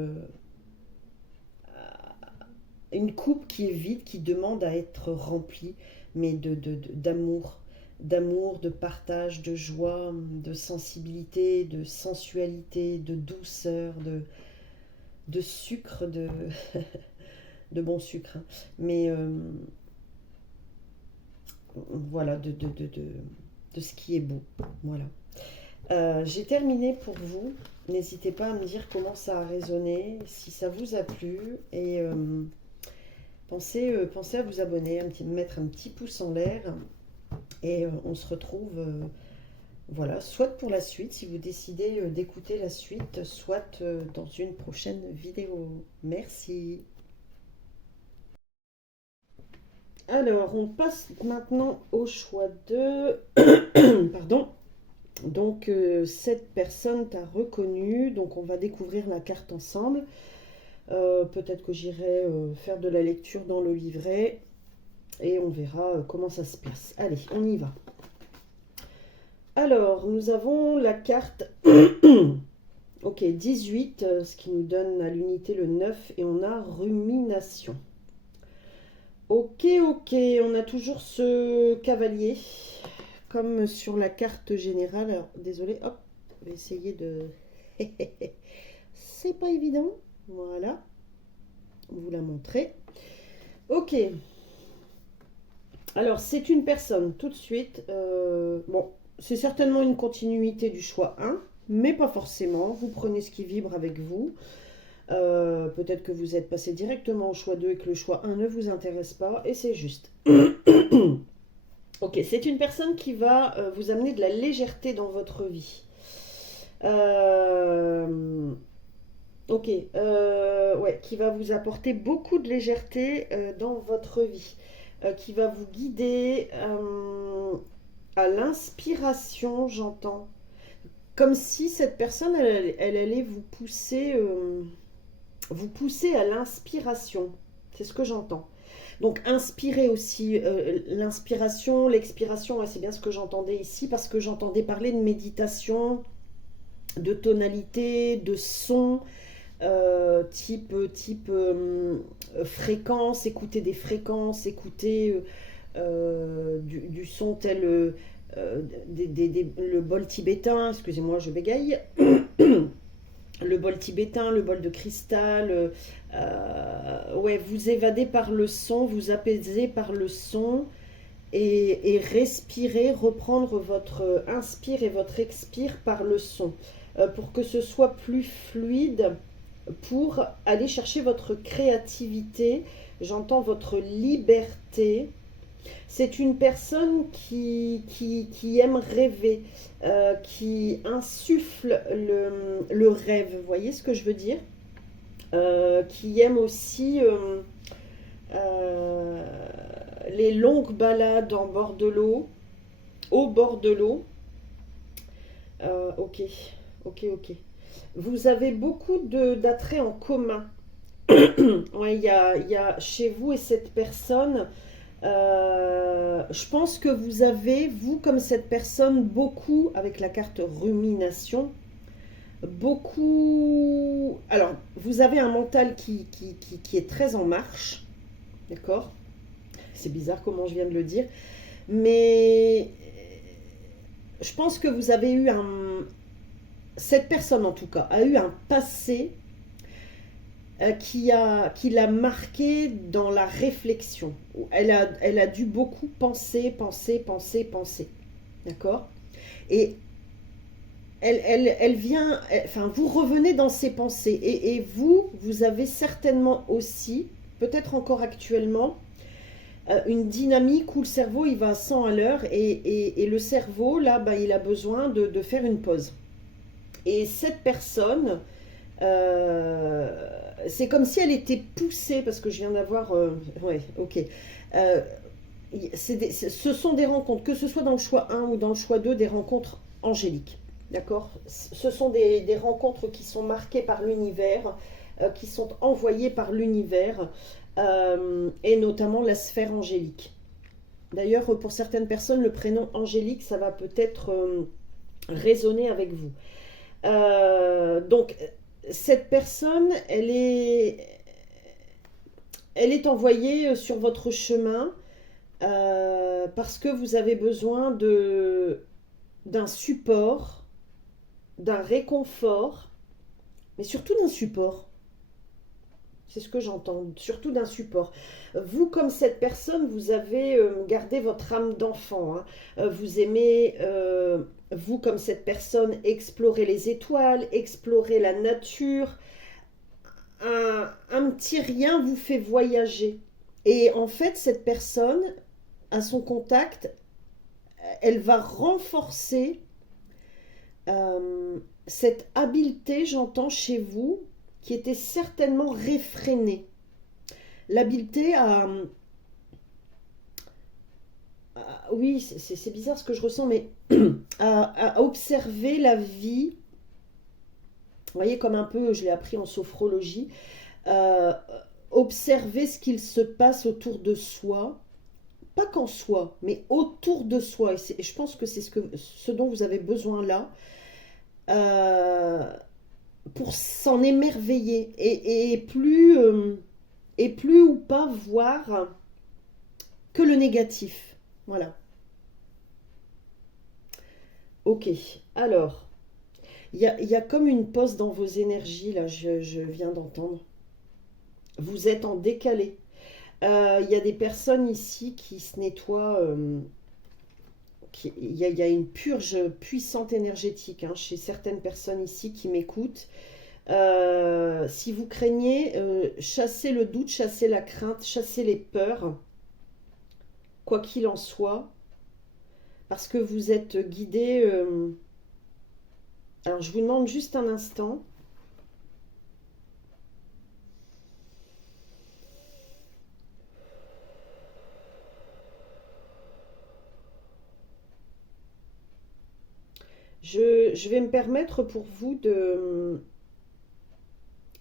une coupe qui est vide, qui demande à être remplie, mais d'amour, d'amour, de partage, de joie, de sensibilité, de sensualité, de douceur, de sucre, de bon sucre, hein. Mais voilà, de ce qui est beau. Voilà. J'ai terminé pour vous. N'hésitez pas à me dire comment ça a résonné, si ça vous a plu. Et pensez à vous abonner, mettre un petit pouce en l'air. Et on se retrouve, voilà, soit pour la suite, si vous décidez d'écouter la suite, soit dans une prochaine vidéo. Merci. Alors, on passe maintenant au choix de... Pardon. Donc, cette personne t'a reconnu, donc on va découvrir la carte ensemble. Peut-être que j'irai faire de la lecture dans le livret et on verra comment ça se passe. Allez, on y va. Alors, nous avons la carte ok, 18, ce qui nous donne à l'unité le 9 et on a rumination. Ok, on a toujours ce cavalier comme sur la carte générale. Alors, désolé, hop, je vais essayer de... C'est pas évident. Voilà, vous la montrer. Ok. Alors, c'est une personne, tout de suite. Bon, c'est certainement une continuité du choix 1, mais pas forcément. Vous prenez ce qui vibre avec vous. Peut-être que vous êtes passé directement au choix 2 et que le choix 1 ne vous intéresse pas, et c'est juste. Ok, c'est une personne qui va vous amener de la légèreté dans votre vie. Ok, ouais, qui va vous apporter beaucoup de légèreté dans votre vie, qui va vous guider à l'inspiration, j'entends. Comme si cette personne, elle allait vous pousser à l'inspiration. C'est ce que j'entends. Donc inspirer aussi, l'inspiration, l'expiration, ouais, c'est bien ce que j'entendais ici, parce que j'entendais parler de méditation, de tonalité, de son, type fréquence, écouter des fréquences, écouter du son tel le bol tibétain, excusez-moi, je bégaye. Le bol tibétain, le bol de cristal, ouais, vous évadez par le son, vous apaisez par le son et respirer, reprendre votre inspire et votre expire par le son, pour que ce soit plus fluide, pour aller chercher votre créativité, j'entends votre liberté. C'est une personne qui aime rêver, qui insuffle le rêve, vous voyez ce que je veux dire, qui aime aussi les longues balades en bord de l'eau, au bord de l'eau. Ok. Vous avez beaucoup d'attrait en commun. Ouais, il y a chez vous et cette personne, je pense que vous avez, vous comme cette personne, beaucoup, avec la carte rumination, beaucoup... Alors, vous avez un mental qui est très en marche, d'accord? C'est bizarre comment je viens de le dire, mais je pense que vous avez eu cette personne en tout cas, a eu un passé qui l'a marqué dans la réflexion. Elle a dû beaucoup penser. D'accord? Et elle vient, enfin, vous revenez dans ses pensées. Et vous avez certainement aussi, peut-être encore actuellement, une dynamique où le cerveau il va à 100 à l'heure et le cerveau, là, ben, il a besoin de faire une pause. Et cette personne C'est comme si elle était poussée, parce que je viens d'avoir... ouais, ok. Euh, ce sont des rencontres, que ce soit dans le choix 1 ou dans le choix 2, des rencontres angéliques. D'accord. Ce sont des rencontres qui sont marquées par l'univers, qui sont envoyées par l'univers, et notamment la sphère angélique. D'ailleurs, pour certaines personnes, le prénom Angélique, ça va peut-être résonner avec vous. Donc, cette personne, elle est envoyée sur votre chemin parce que vous avez besoin d'un support, d'un réconfort, mais surtout d'un support. C'est ce que j'entends, surtout d'un support. Vous, comme cette personne, vous avez gardé votre âme d'enfant, hein. Vous aimez, vous, comme cette personne, explorer les étoiles, explorer la nature. Un petit rien vous fait voyager. Et en fait, cette personne, à son contact, elle va renforcer cette habileté, j'entends, chez vous, qui était certainement réfrénée. L'habileté oui, c'est bizarre ce que je ressens, mais à observer la vie, vous voyez, comme un peu, je l'ai appris en sophrologie, euh, observer ce qu'il se passe autour de soi, pas qu'en soi, mais autour de soi. Et je pense que c'est ce dont vous avez besoin là, euh, pour s'en émerveiller et plus ou pas voir que le négatif. Voilà. Ok. Alors, il y a comme une pause dans vos énergies, là, je viens d'entendre. Vous êtes en décalé. Il y a des personnes ici qui se nettoient. Il y a une purge puissante énergétique, hein, chez certaines personnes ici qui m'écoutent. Si vous craignez, chassez le doute, chassez la crainte, chassez les peurs, quoi qu'il en soit, parce que vous êtes guidé. Alors, je vous demande juste un instant. Je vais me permettre pour vous de...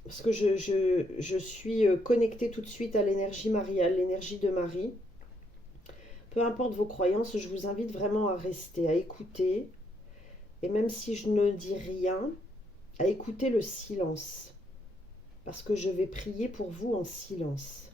Parce que je suis connectée tout de suite à l'énergie mariale, l'énergie de Marie. Peu importe vos croyances, je vous invite vraiment à rester, à écouter. Et même si je ne dis rien, à écouter le silence. Parce que je vais prier pour vous en silence.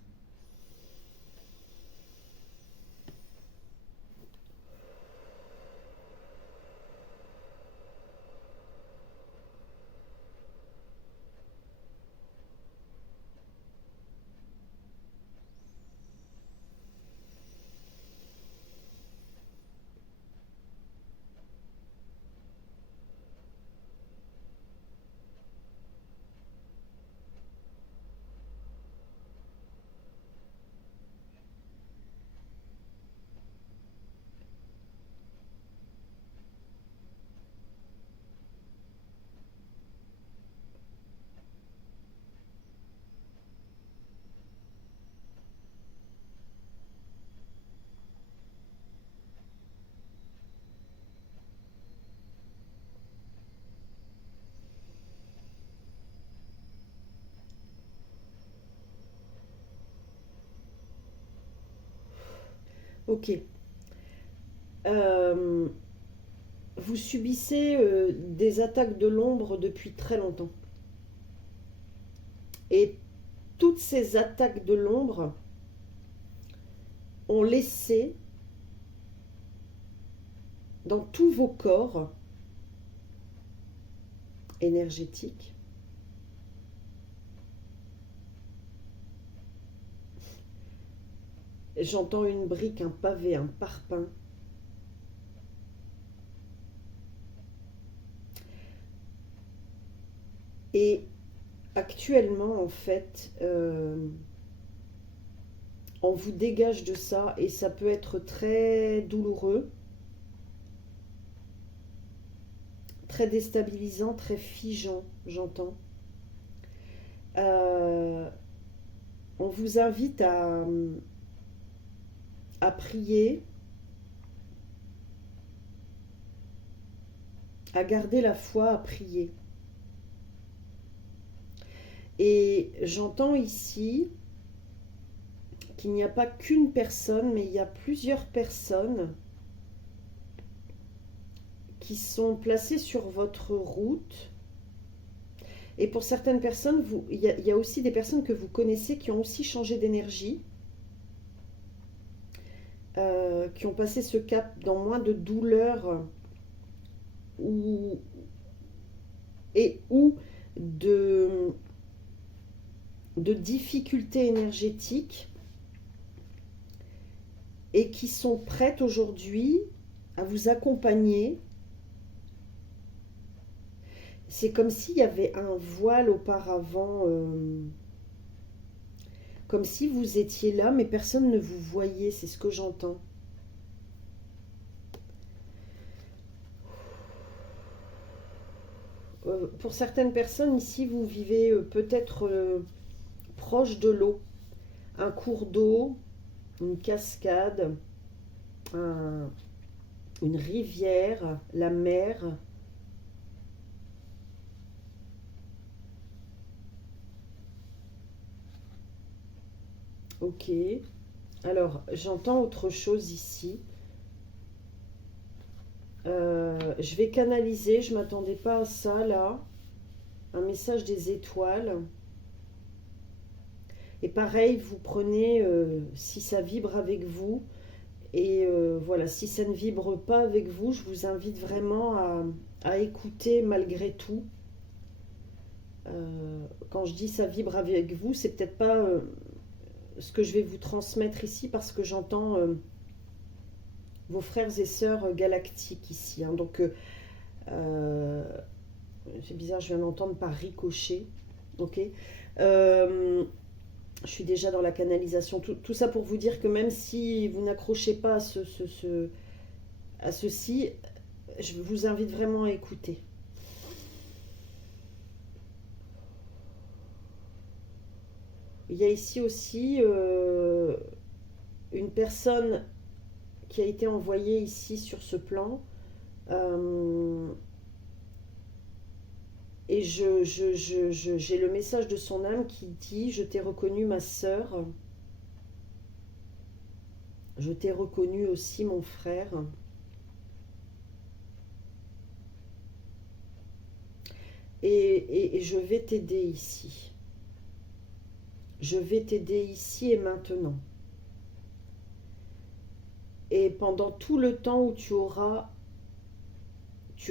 Ok. Euh, vous subissez des attaques de l'ombre depuis très longtemps. Et toutes ces attaques de l'ombre ont laissé dans tous vos corps énergétiques j'entends une brique, un pavé, un parpaing. Et actuellement, en fait, on vous dégage de ça et ça peut être très douloureux, très déstabilisant, très figeant, j'entends. Euh, on vous invite à prier, à garder la foi, à prier. Et j'entends ici qu'il n'y a pas qu'une personne, mais il y a plusieurs personnes qui sont placées sur votre route. Et pour certaines personnes, il y a aussi des personnes que vous connaissez qui ont aussi changé d'énergie, qui ont passé ce cap dans moins de douleur ou, ou de, de difficultés énergétiques et qui sont prêtes aujourd'hui à vous accompagner. C'est comme s'il y avait un voile auparavant, comme si vous étiez là, mais personne ne vous voyait, c'est ce que j'entends. Pour certaines personnes ici, vous vivez peut-être proche de l'eau, un cours d'eau, une cascade, une rivière, la mer. Ok. Alors, j'entends autre chose ici. Je vais canaliser, je ne m'attendais pas à ça là. Un message des étoiles. Et pareil, vous prenez si ça vibre avec vous. Et voilà, si ça ne vibre pas avec vous, je vous invite vraiment à écouter malgré tout. Quand je dis ça vibre avec vous, c'est peut-être pas ce que je vais vous transmettre ici parce que j'entends vos frères et sœurs galactiques ici. Hein. Donc, c'est bizarre, je viens d'entendre par ricochet. Ok. Je suis déjà dans la canalisation. Tout ça pour vous dire que même si vous n'accrochez pas à ceci, je vous invite vraiment à écouter. Il y a ici aussi une personne qui a été envoyée ici sur ce plan. Et j'ai le message de son âme qui dit: je t'ai reconnu ma sœur, je t'ai reconnu aussi mon frère. Et je vais t'aider ici. Je vais t'aider ici et maintenant. Et pendant tout le temps où tu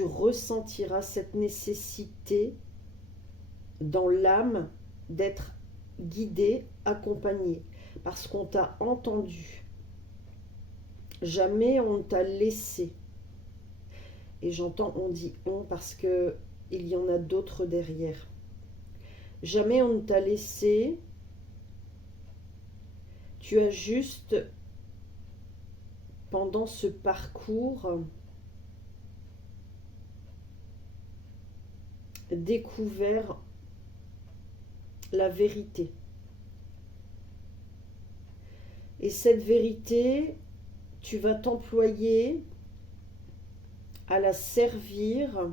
ressentiras cette nécessité dans l'âme d'être guidé, accompagné, parce qu'on t'a entendu. Jamais on t'a laissé. Et j'entends on dit on parce que il y en a d'autres derrière. Jamais on ne t'a laissé. Tu as juste, pendant ce parcours, découvert la vérité. Et cette vérité, tu vas t'employer à la servir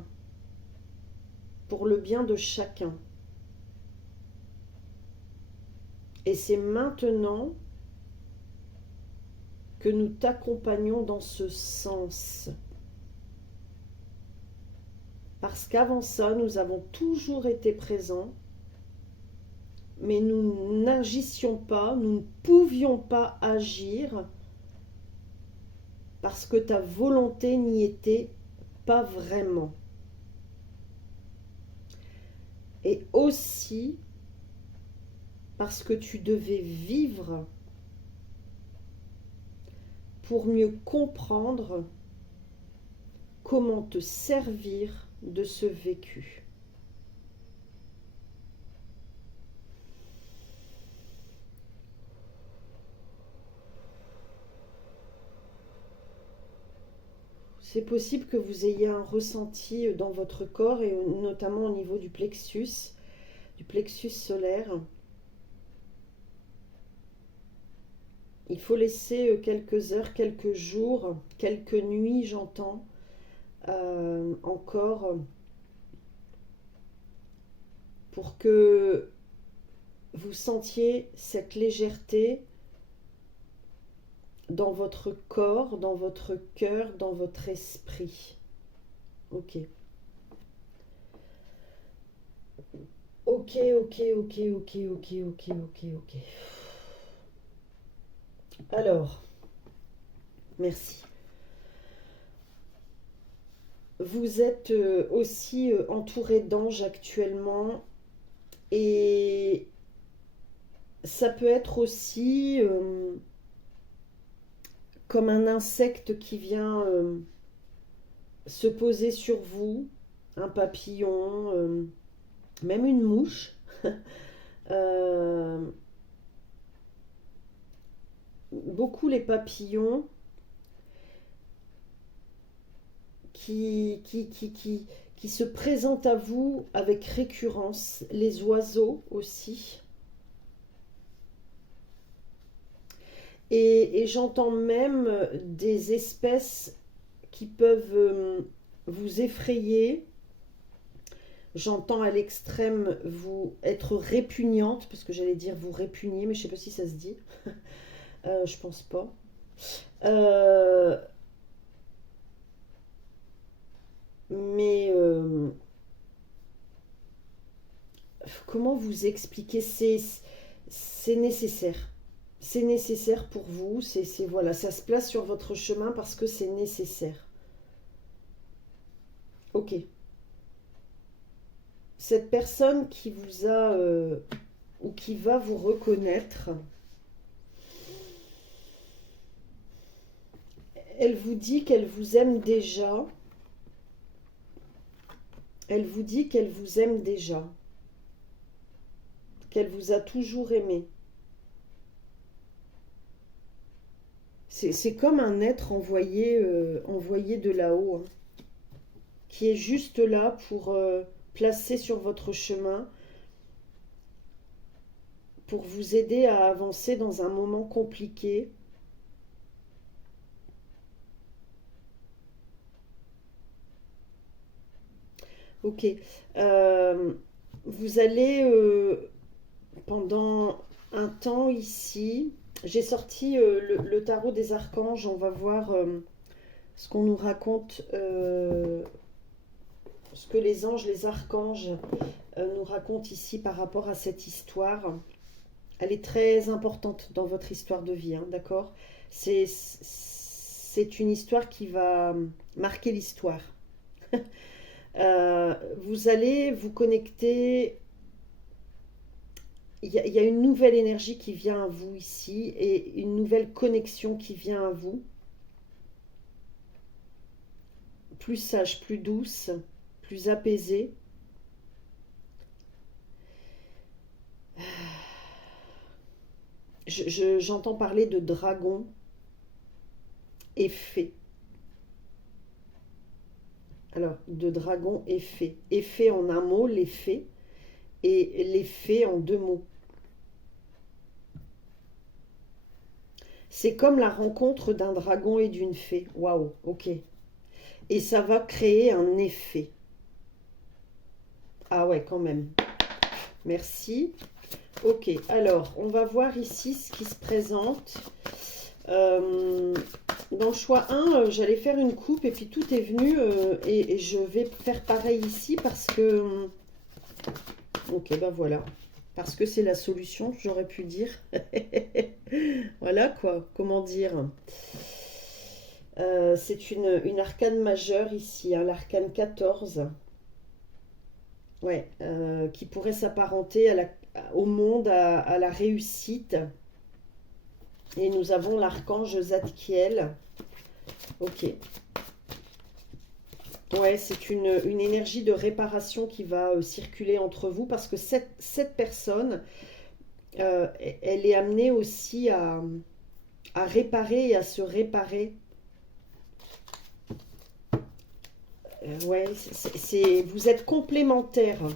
pour le bien de chacun. Et c'est maintenant que nous t'accompagnons dans ce sens. Parce qu'avant ça, nous avons toujours été présents, mais nous n'agissions pas, nous ne pouvions pas agir parce que ta volonté n'y était pas vraiment. Et aussi parce que tu devais vivre pour mieux comprendre comment te servir de ce vécu. C'est possible que vous ayez un ressenti dans votre corps et notamment au niveau du plexus. du plexus solaire. Il faut laisser quelques heures, quelques jours, quelques nuits, j'entends, encore, pour que vous sentiez cette légèreté dans votre corps, dans votre cœur, dans votre esprit. Ok. Ok, ok, ok, ok, ok, ok, ok, ok. Alors, merci. Vous êtes aussi entouré d'anges actuellement et ça peut être aussi comme un insecte qui vient se poser sur vous, un papillon, même une mouche. Euh, beaucoup les papillons qui se présentent à vous avec récurrence, les oiseaux aussi. Et j'entends même des espèces qui peuvent vous effrayer. J'entends à l'extrême vous être répugnante, parce que j'allais dire vous répugner, mais je ne sais pas si ça se dit. Je pense pas. Euh, mais comment vous expliquer? C'est nécessaire. C'est nécessaire pour vous. Voilà, ça se place sur votre chemin parce que c'est nécessaire. Ok. Cette personne qui vous a ou qui va vous reconnaître, elle vous dit qu'elle vous aime déjà. Elle vous dit qu'elle vous aime déjà. Qu'elle vous a toujours aimé. C'est comme un être envoyé de là-haut, hein, qui est juste là pour placer sur votre chemin, pour vous aider à avancer dans un moment compliqué. Ok. Vous allez, pendant un temps ici, j'ai sorti le tarot des archanges. On va voir ce qu'on nous raconte, ce que les anges, les archanges nous racontent ici par rapport à cette histoire. Elle est très importante dans votre histoire de vie, hein, d'accord? C'est une histoire qui va marquer l'histoire. Vous allez vous connecter. Il y a une nouvelle énergie qui vient à vous ici et une nouvelle connexion qui vient à vous. Plus sage, plus douce, plus apaisée. J'entends parler de dragon et fée. Alors, de dragon et fée. Et fée en un mot, les fées, et les fées en deux mots. C'est comme la rencontre d'un dragon et d'une fée. Waouh, ok. Et ça va créer un effet. Ah ouais, quand même. Merci. Ok, alors, on va voir ici ce qui se présente. Dans le choix 1, j'allais faire une coupe et puis tout est venu et je vais faire pareil ici parce que... Ok, ben voilà. Parce que c'est la solution, j'aurais pu dire. Voilà quoi, comment dire. C'est une arcane majeure ici, hein, l'arcane 14. Ouais, qui pourrait s'apparenter au monde, à la réussite. Et nous avons l'archange Zadkiel. Ok. Ouais, c'est une énergie de réparation qui va circuler entre vous parce que cette personne, elle est amenée aussi à réparer et à se réparer. Ouais, vous êtes complémentaires.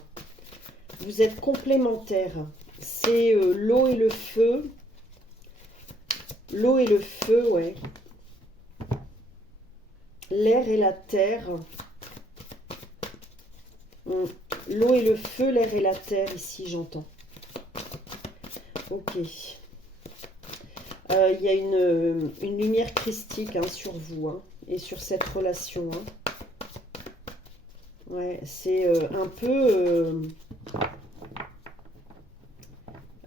Vous êtes complémentaires. C'est l'eau et le feu. L'eau et le feu, ouais. L'air et la terre. L'eau et le feu, l'air et la terre, ici, j'entends. Ok. Il y a une lumière christique hein, sur vous hein, et sur cette relation. Hein. Ouais, c'est un peu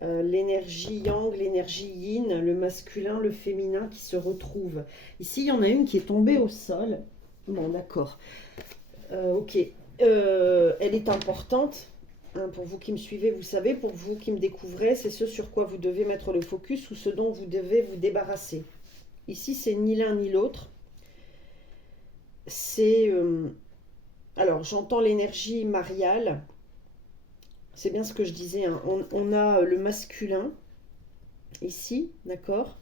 l'énergie yang, l'énergie yin, le masculin, le féminin qui se retrouvent. Ici, il y en a une qui est tombée au sol. Bon, d'accord. Ok. Elle est importante. Hein, pour vous qui me suivez, vous savez, pour vous qui me découvrez, c'est ce sur quoi vous devez mettre le focus ou ce dont vous devez vous débarrasser. Ici, c'est ni l'un ni l'autre. C'est... alors, j'entends l'énergie mariale. C'est bien ce que je disais. Hein. On a le masculin, ici, d'accord?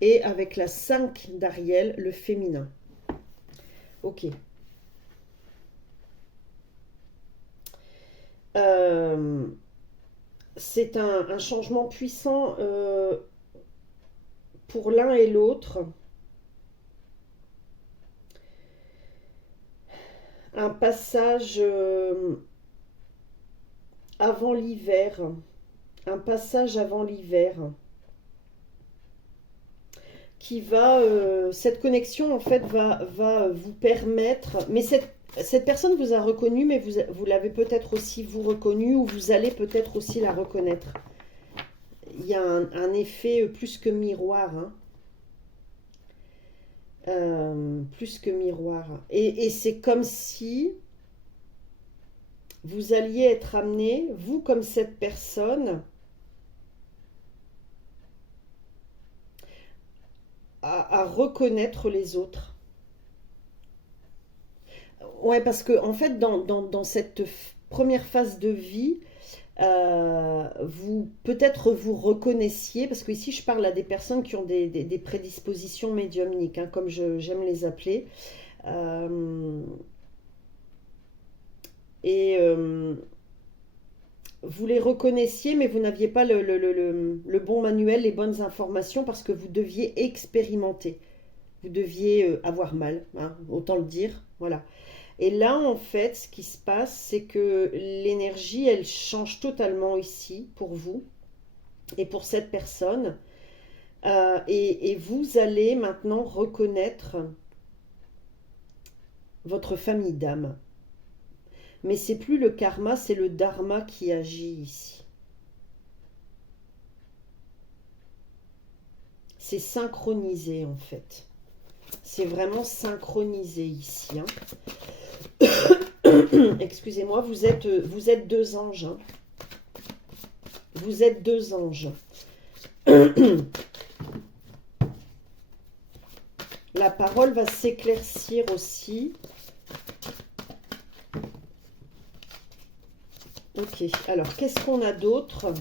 Et avec la 5 d'Ariel, le féminin. Ok. C'est un changement puissant pour l'un et l'autre. Un passage avant l'hiver. Un passage avant l'hiver. Qui va... cette connexion, en fait, va vous permettre... Mais cette personne vous a reconnu, mais vous l'avez peut-être aussi vous reconnu, ou vous allez peut-être aussi la reconnaître. Il y a un effet plus que miroir. Hein. Plus que miroir. Et c'est comme si vous alliez être amené, vous comme cette personne, à reconnaître les autres. Ouais, parce que en fait, dans cette première phase de vie, vous peut-être vous reconnaissiez, parce que ici je parle à des personnes qui ont des prédispositions médiumniques, hein, comme j'aime les appeler. Euh, et vous les reconnaissiez, mais vous n'aviez pas le bon manuel, les bonnes informations, parce que vous deviez expérimenter. Vous deviez avoir mal, hein, autant le dire. Voilà. Et là, en fait, ce qui se passe, c'est que l'énergie, elle change totalement ici pour vous et pour cette personne. Et vous allez maintenant reconnaître votre famille d'âme. Mais c'est plus le karma, c'est le dharma qui agit ici. C'est synchronisé en fait. C'est vraiment synchronisé ici. Hein. Excusez-moi, vous êtes deux anges. Hein. Vous êtes deux anges. La parole va s'éclaircir aussi. Ok, alors qu'est-ce qu'on a d'autre?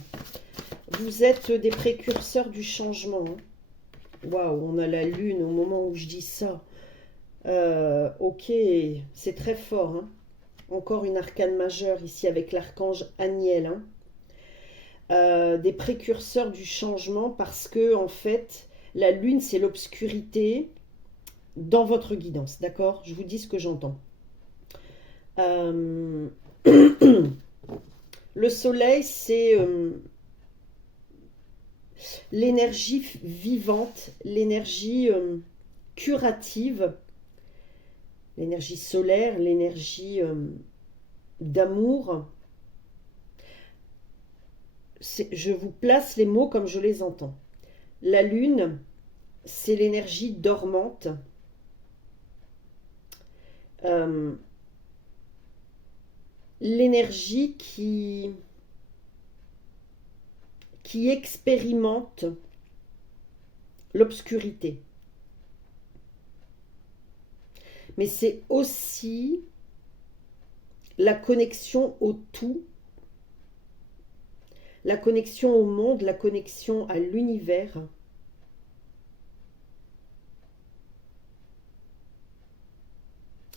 Vous êtes des précurseurs du changement. Waouh, on a la lune au moment où je dis ça. Ok, c'est très fort. Hein. Encore une arcane majeure ici avec l'archange Aniel. Hein. Des précurseurs du changement parce que en fait, la lune c'est l'obscurité dans votre guidance. D'accord? Je vous dis ce que j'entends. Le soleil c'est l'énergie vivante, l'énergie curative, l'énergie solaire, l'énergie d'amour. Je vous place les mots comme je les entends. La lune, c'est l'énergie dormante. L'énergie qui expérimente l'obscurité. Mais c'est aussi la connexion au tout, la connexion au monde, la connexion à l'univers.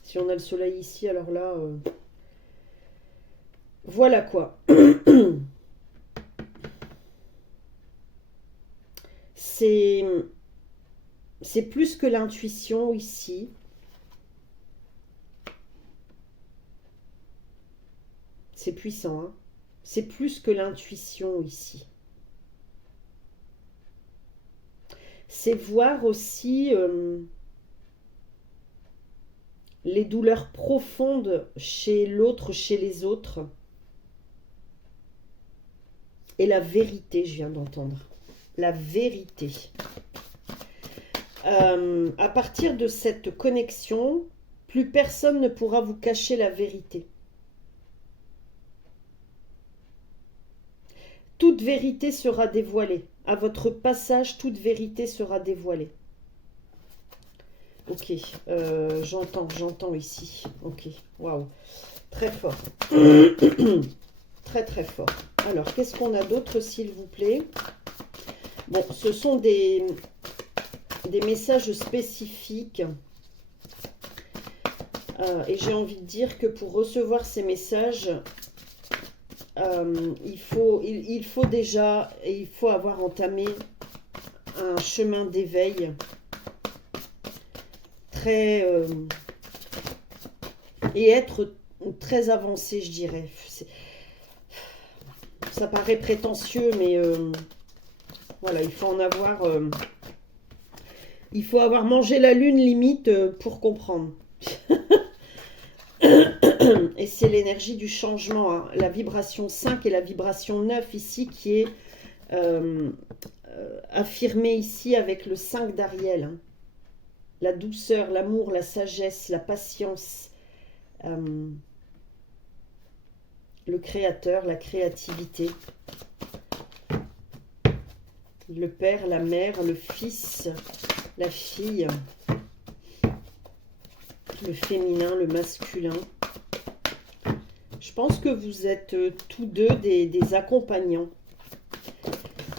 Si on a le soleil ici, alors là, Voilà quoi. C'est plus que l'intuition ici. C'est puissant, hein. C'est plus que l'intuition ici. C'est voir aussi les douleurs profondes chez l'autre, chez les autres. Et la vérité, je viens d'entendre. La vérité. À partir de cette connexion, plus personne ne pourra vous cacher la vérité. Toute vérité sera dévoilée. À votre passage, toute vérité sera dévoilée. Ok, j'entends ici. Ok, waouh, très fort. Très très fort. Alors, qu'est-ce qu'on a d'autre, s'il vous plaît? Bon, ce sont des messages spécifiques. Et j'ai envie de dire que pour recevoir ces messages, il faut déjà, et il faut avoir entamé un chemin d'éveil très et être très avancé, je dirais. Ça paraît prétentieux, mais voilà, il faut en avoir. Il faut avoir mangé la lune limite pour comprendre. Et c'est l'énergie du changement, hein. La vibration 5 et la vibration 9 ici qui est affirmée ici avec le 5 d'Ariel, hein. La douceur, l'amour, la sagesse, la patience, le créateur, la créativité, le père, la mère, le fils, la fille, le féminin, le masculin. Je pense que vous êtes tous deux des accompagnants.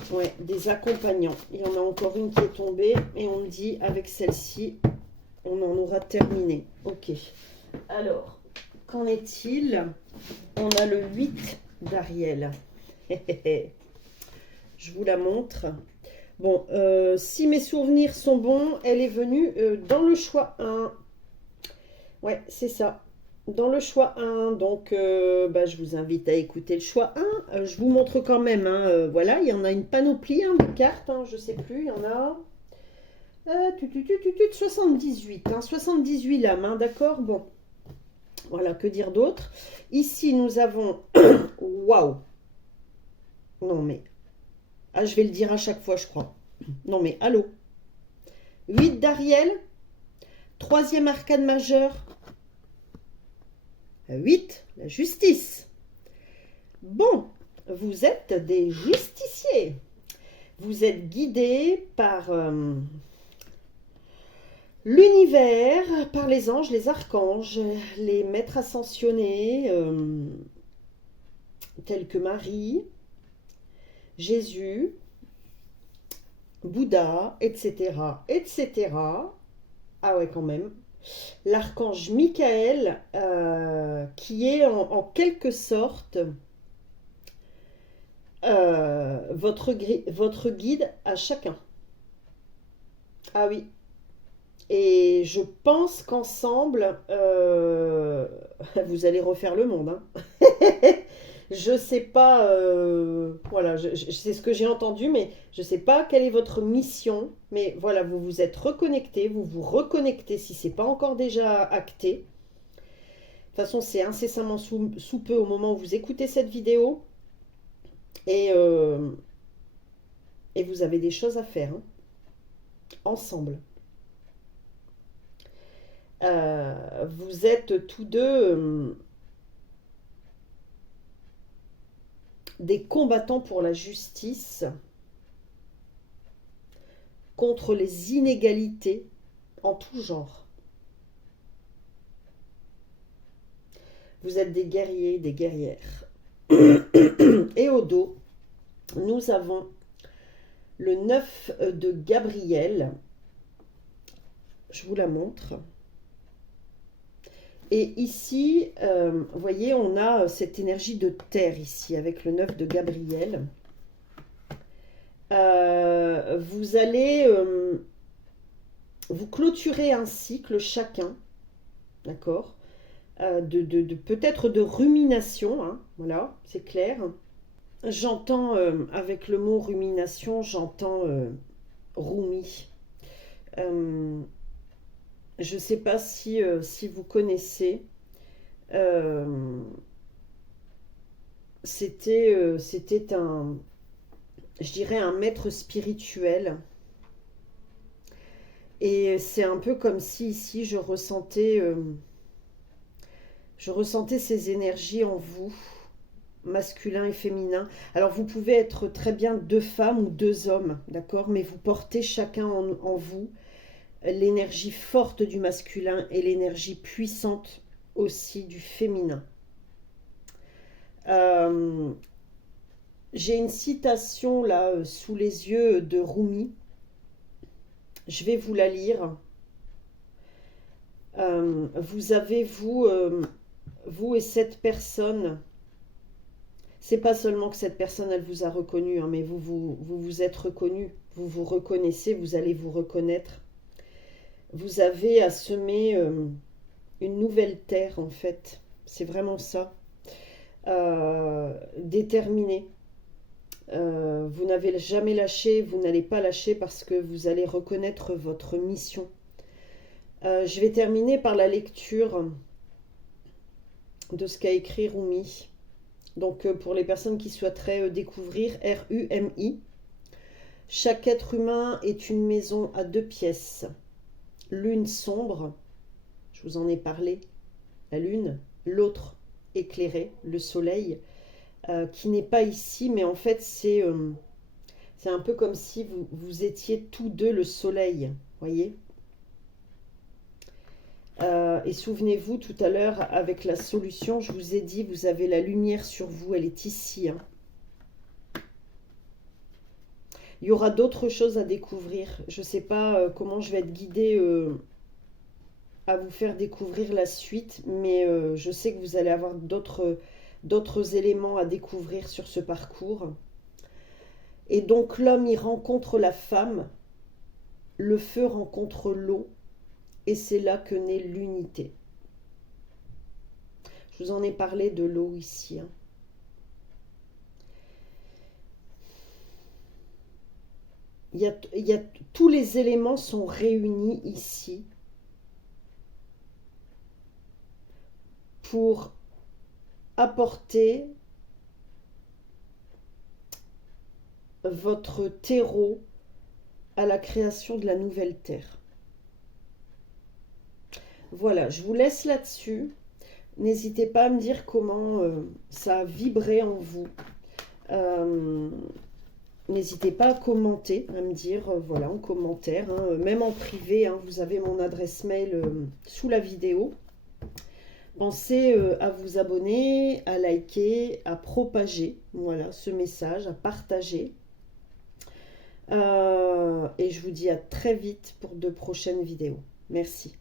Ouais, des accompagnants. Il y en a encore une qui est tombée et on me dit avec celle-ci, on en aura terminé. Ok. Alors, qu'en est-il? On a le 8 d'Ariel. Je vous la montre. Bon, si mes souvenirs sont bons, elle est venue dans le choix 1. Ouais, c'est ça. Dans le choix 1, donc je vous invite à écouter le choix 1. Je vous montre quand même, hein, voilà, il y en a une panoplie de cartes, hein, je sais plus, il y en a 78, hein, 78 lames, hein, d'accord. Bon, voilà, que dire d'autre. Ici, nous avons, waouh, non mais, je vais le dire à chaque fois, je crois. Non mais, allô, 8 d'Ariel, troisième arcane majeur, 8, la justice. Bon, vous êtes des justiciers. Vous êtes guidés par l'univers, par les anges, les archanges, les maîtres ascensionnés, tels que Marie, Jésus, Bouddha, etc., etc. Ah ouais, quand même. L'archange Michael, qui est en quelque sorte votre guide à chacun. Ah oui. Et je pense qu'ensemble, vous allez refaire le monde, hein. Je sais pas, voilà, c'est ce que j'ai entendu, mais je sais pas quelle est votre mission. Mais voilà, vous vous êtes reconnecté, vous vous reconnectez si c'est pas encore déjà acté. De toute façon, c'est incessamment sous peu au moment où vous écoutez cette vidéo. Et vous avez des choses à faire, hein, ensemble. Vous êtes tous deux des combattants pour la justice, contre les inégalités en tout genre. Vous êtes des guerriers, des guerrières. Et au dos, nous avons le 9 de Gabriel. Je vous la montre. Et ici, vous voyez, on a cette énergie de terre ici, avec le 9 de Gabriel. Vous allez vous clôturer un cycle chacun, d'accord, peut-être de rumination, hein, voilà, c'est clair. J'entends, avec le mot rumination, j'entends Rumi. Je ne sais pas si vous connaissez. Euh, c'était je dirais, un maître spirituel. Et c'est un peu comme si ici je ressentais ces énergies en vous, masculin et féminin. Alors vous pouvez être très bien deux femmes ou deux hommes, d'accord, mais vous portez chacun en vous l'énergie forte du masculin et l'énergie puissante aussi du féminin. Euh, j'ai une citation là sous les yeux de Rumi. Je vais vous la lire. Vous avez, vous et cette personne, c'est pas seulement que cette personne, elle vous a reconnu, hein, mais vous êtes reconnu, vous vous reconnaissez, vous allez vous reconnaître. Vous avez à semer une nouvelle terre, en fait. C'est vraiment ça. Déterminé. Vous n'avez jamais lâché, vous n'allez pas lâcher parce que vous allez reconnaître votre mission. Je vais terminer par la lecture de ce qu'a écrit Rumi. Donc pour les personnes qui souhaiteraient découvrir R-U-M-I, chaque être humain est une maison à deux pièces. L'une sombre, je vous en ai parlé, la lune, l'autre éclairée, le soleil, qui n'est pas ici, mais en fait c'est un peu comme si vous étiez tous deux le soleil, voyez. Et souvenez-vous, tout à l'heure, avec la solution, je vous ai dit, vous avez la lumière sur vous, elle est ici. Hein. Il y aura d'autres choses à découvrir. Je ne sais pas comment je vais être guidée à vous faire découvrir la suite, mais je sais que vous allez avoir d'autres éléments à découvrir sur ce parcours. Et donc l'homme y rencontre la femme, le feu rencontre l'eau, et c'est là que naît l'unité. Je vous en ai parlé de l'eau ici. Hein. Tous les éléments sont réunis ici pour apporter votre terreau à la création de la nouvelle terre. Voilà, je vous laisse là-dessus. N'hésitez pas à me dire comment ça a vibré en vous. N'hésitez pas à commenter, à me dire, voilà, en commentaire, hein, même en privé, hein, vous avez mon adresse mail sous la vidéo. Pensez à vous abonner, à liker, à propager, voilà, ce message, à partager. Et je vous dis à très vite pour de prochaines vidéos. Merci.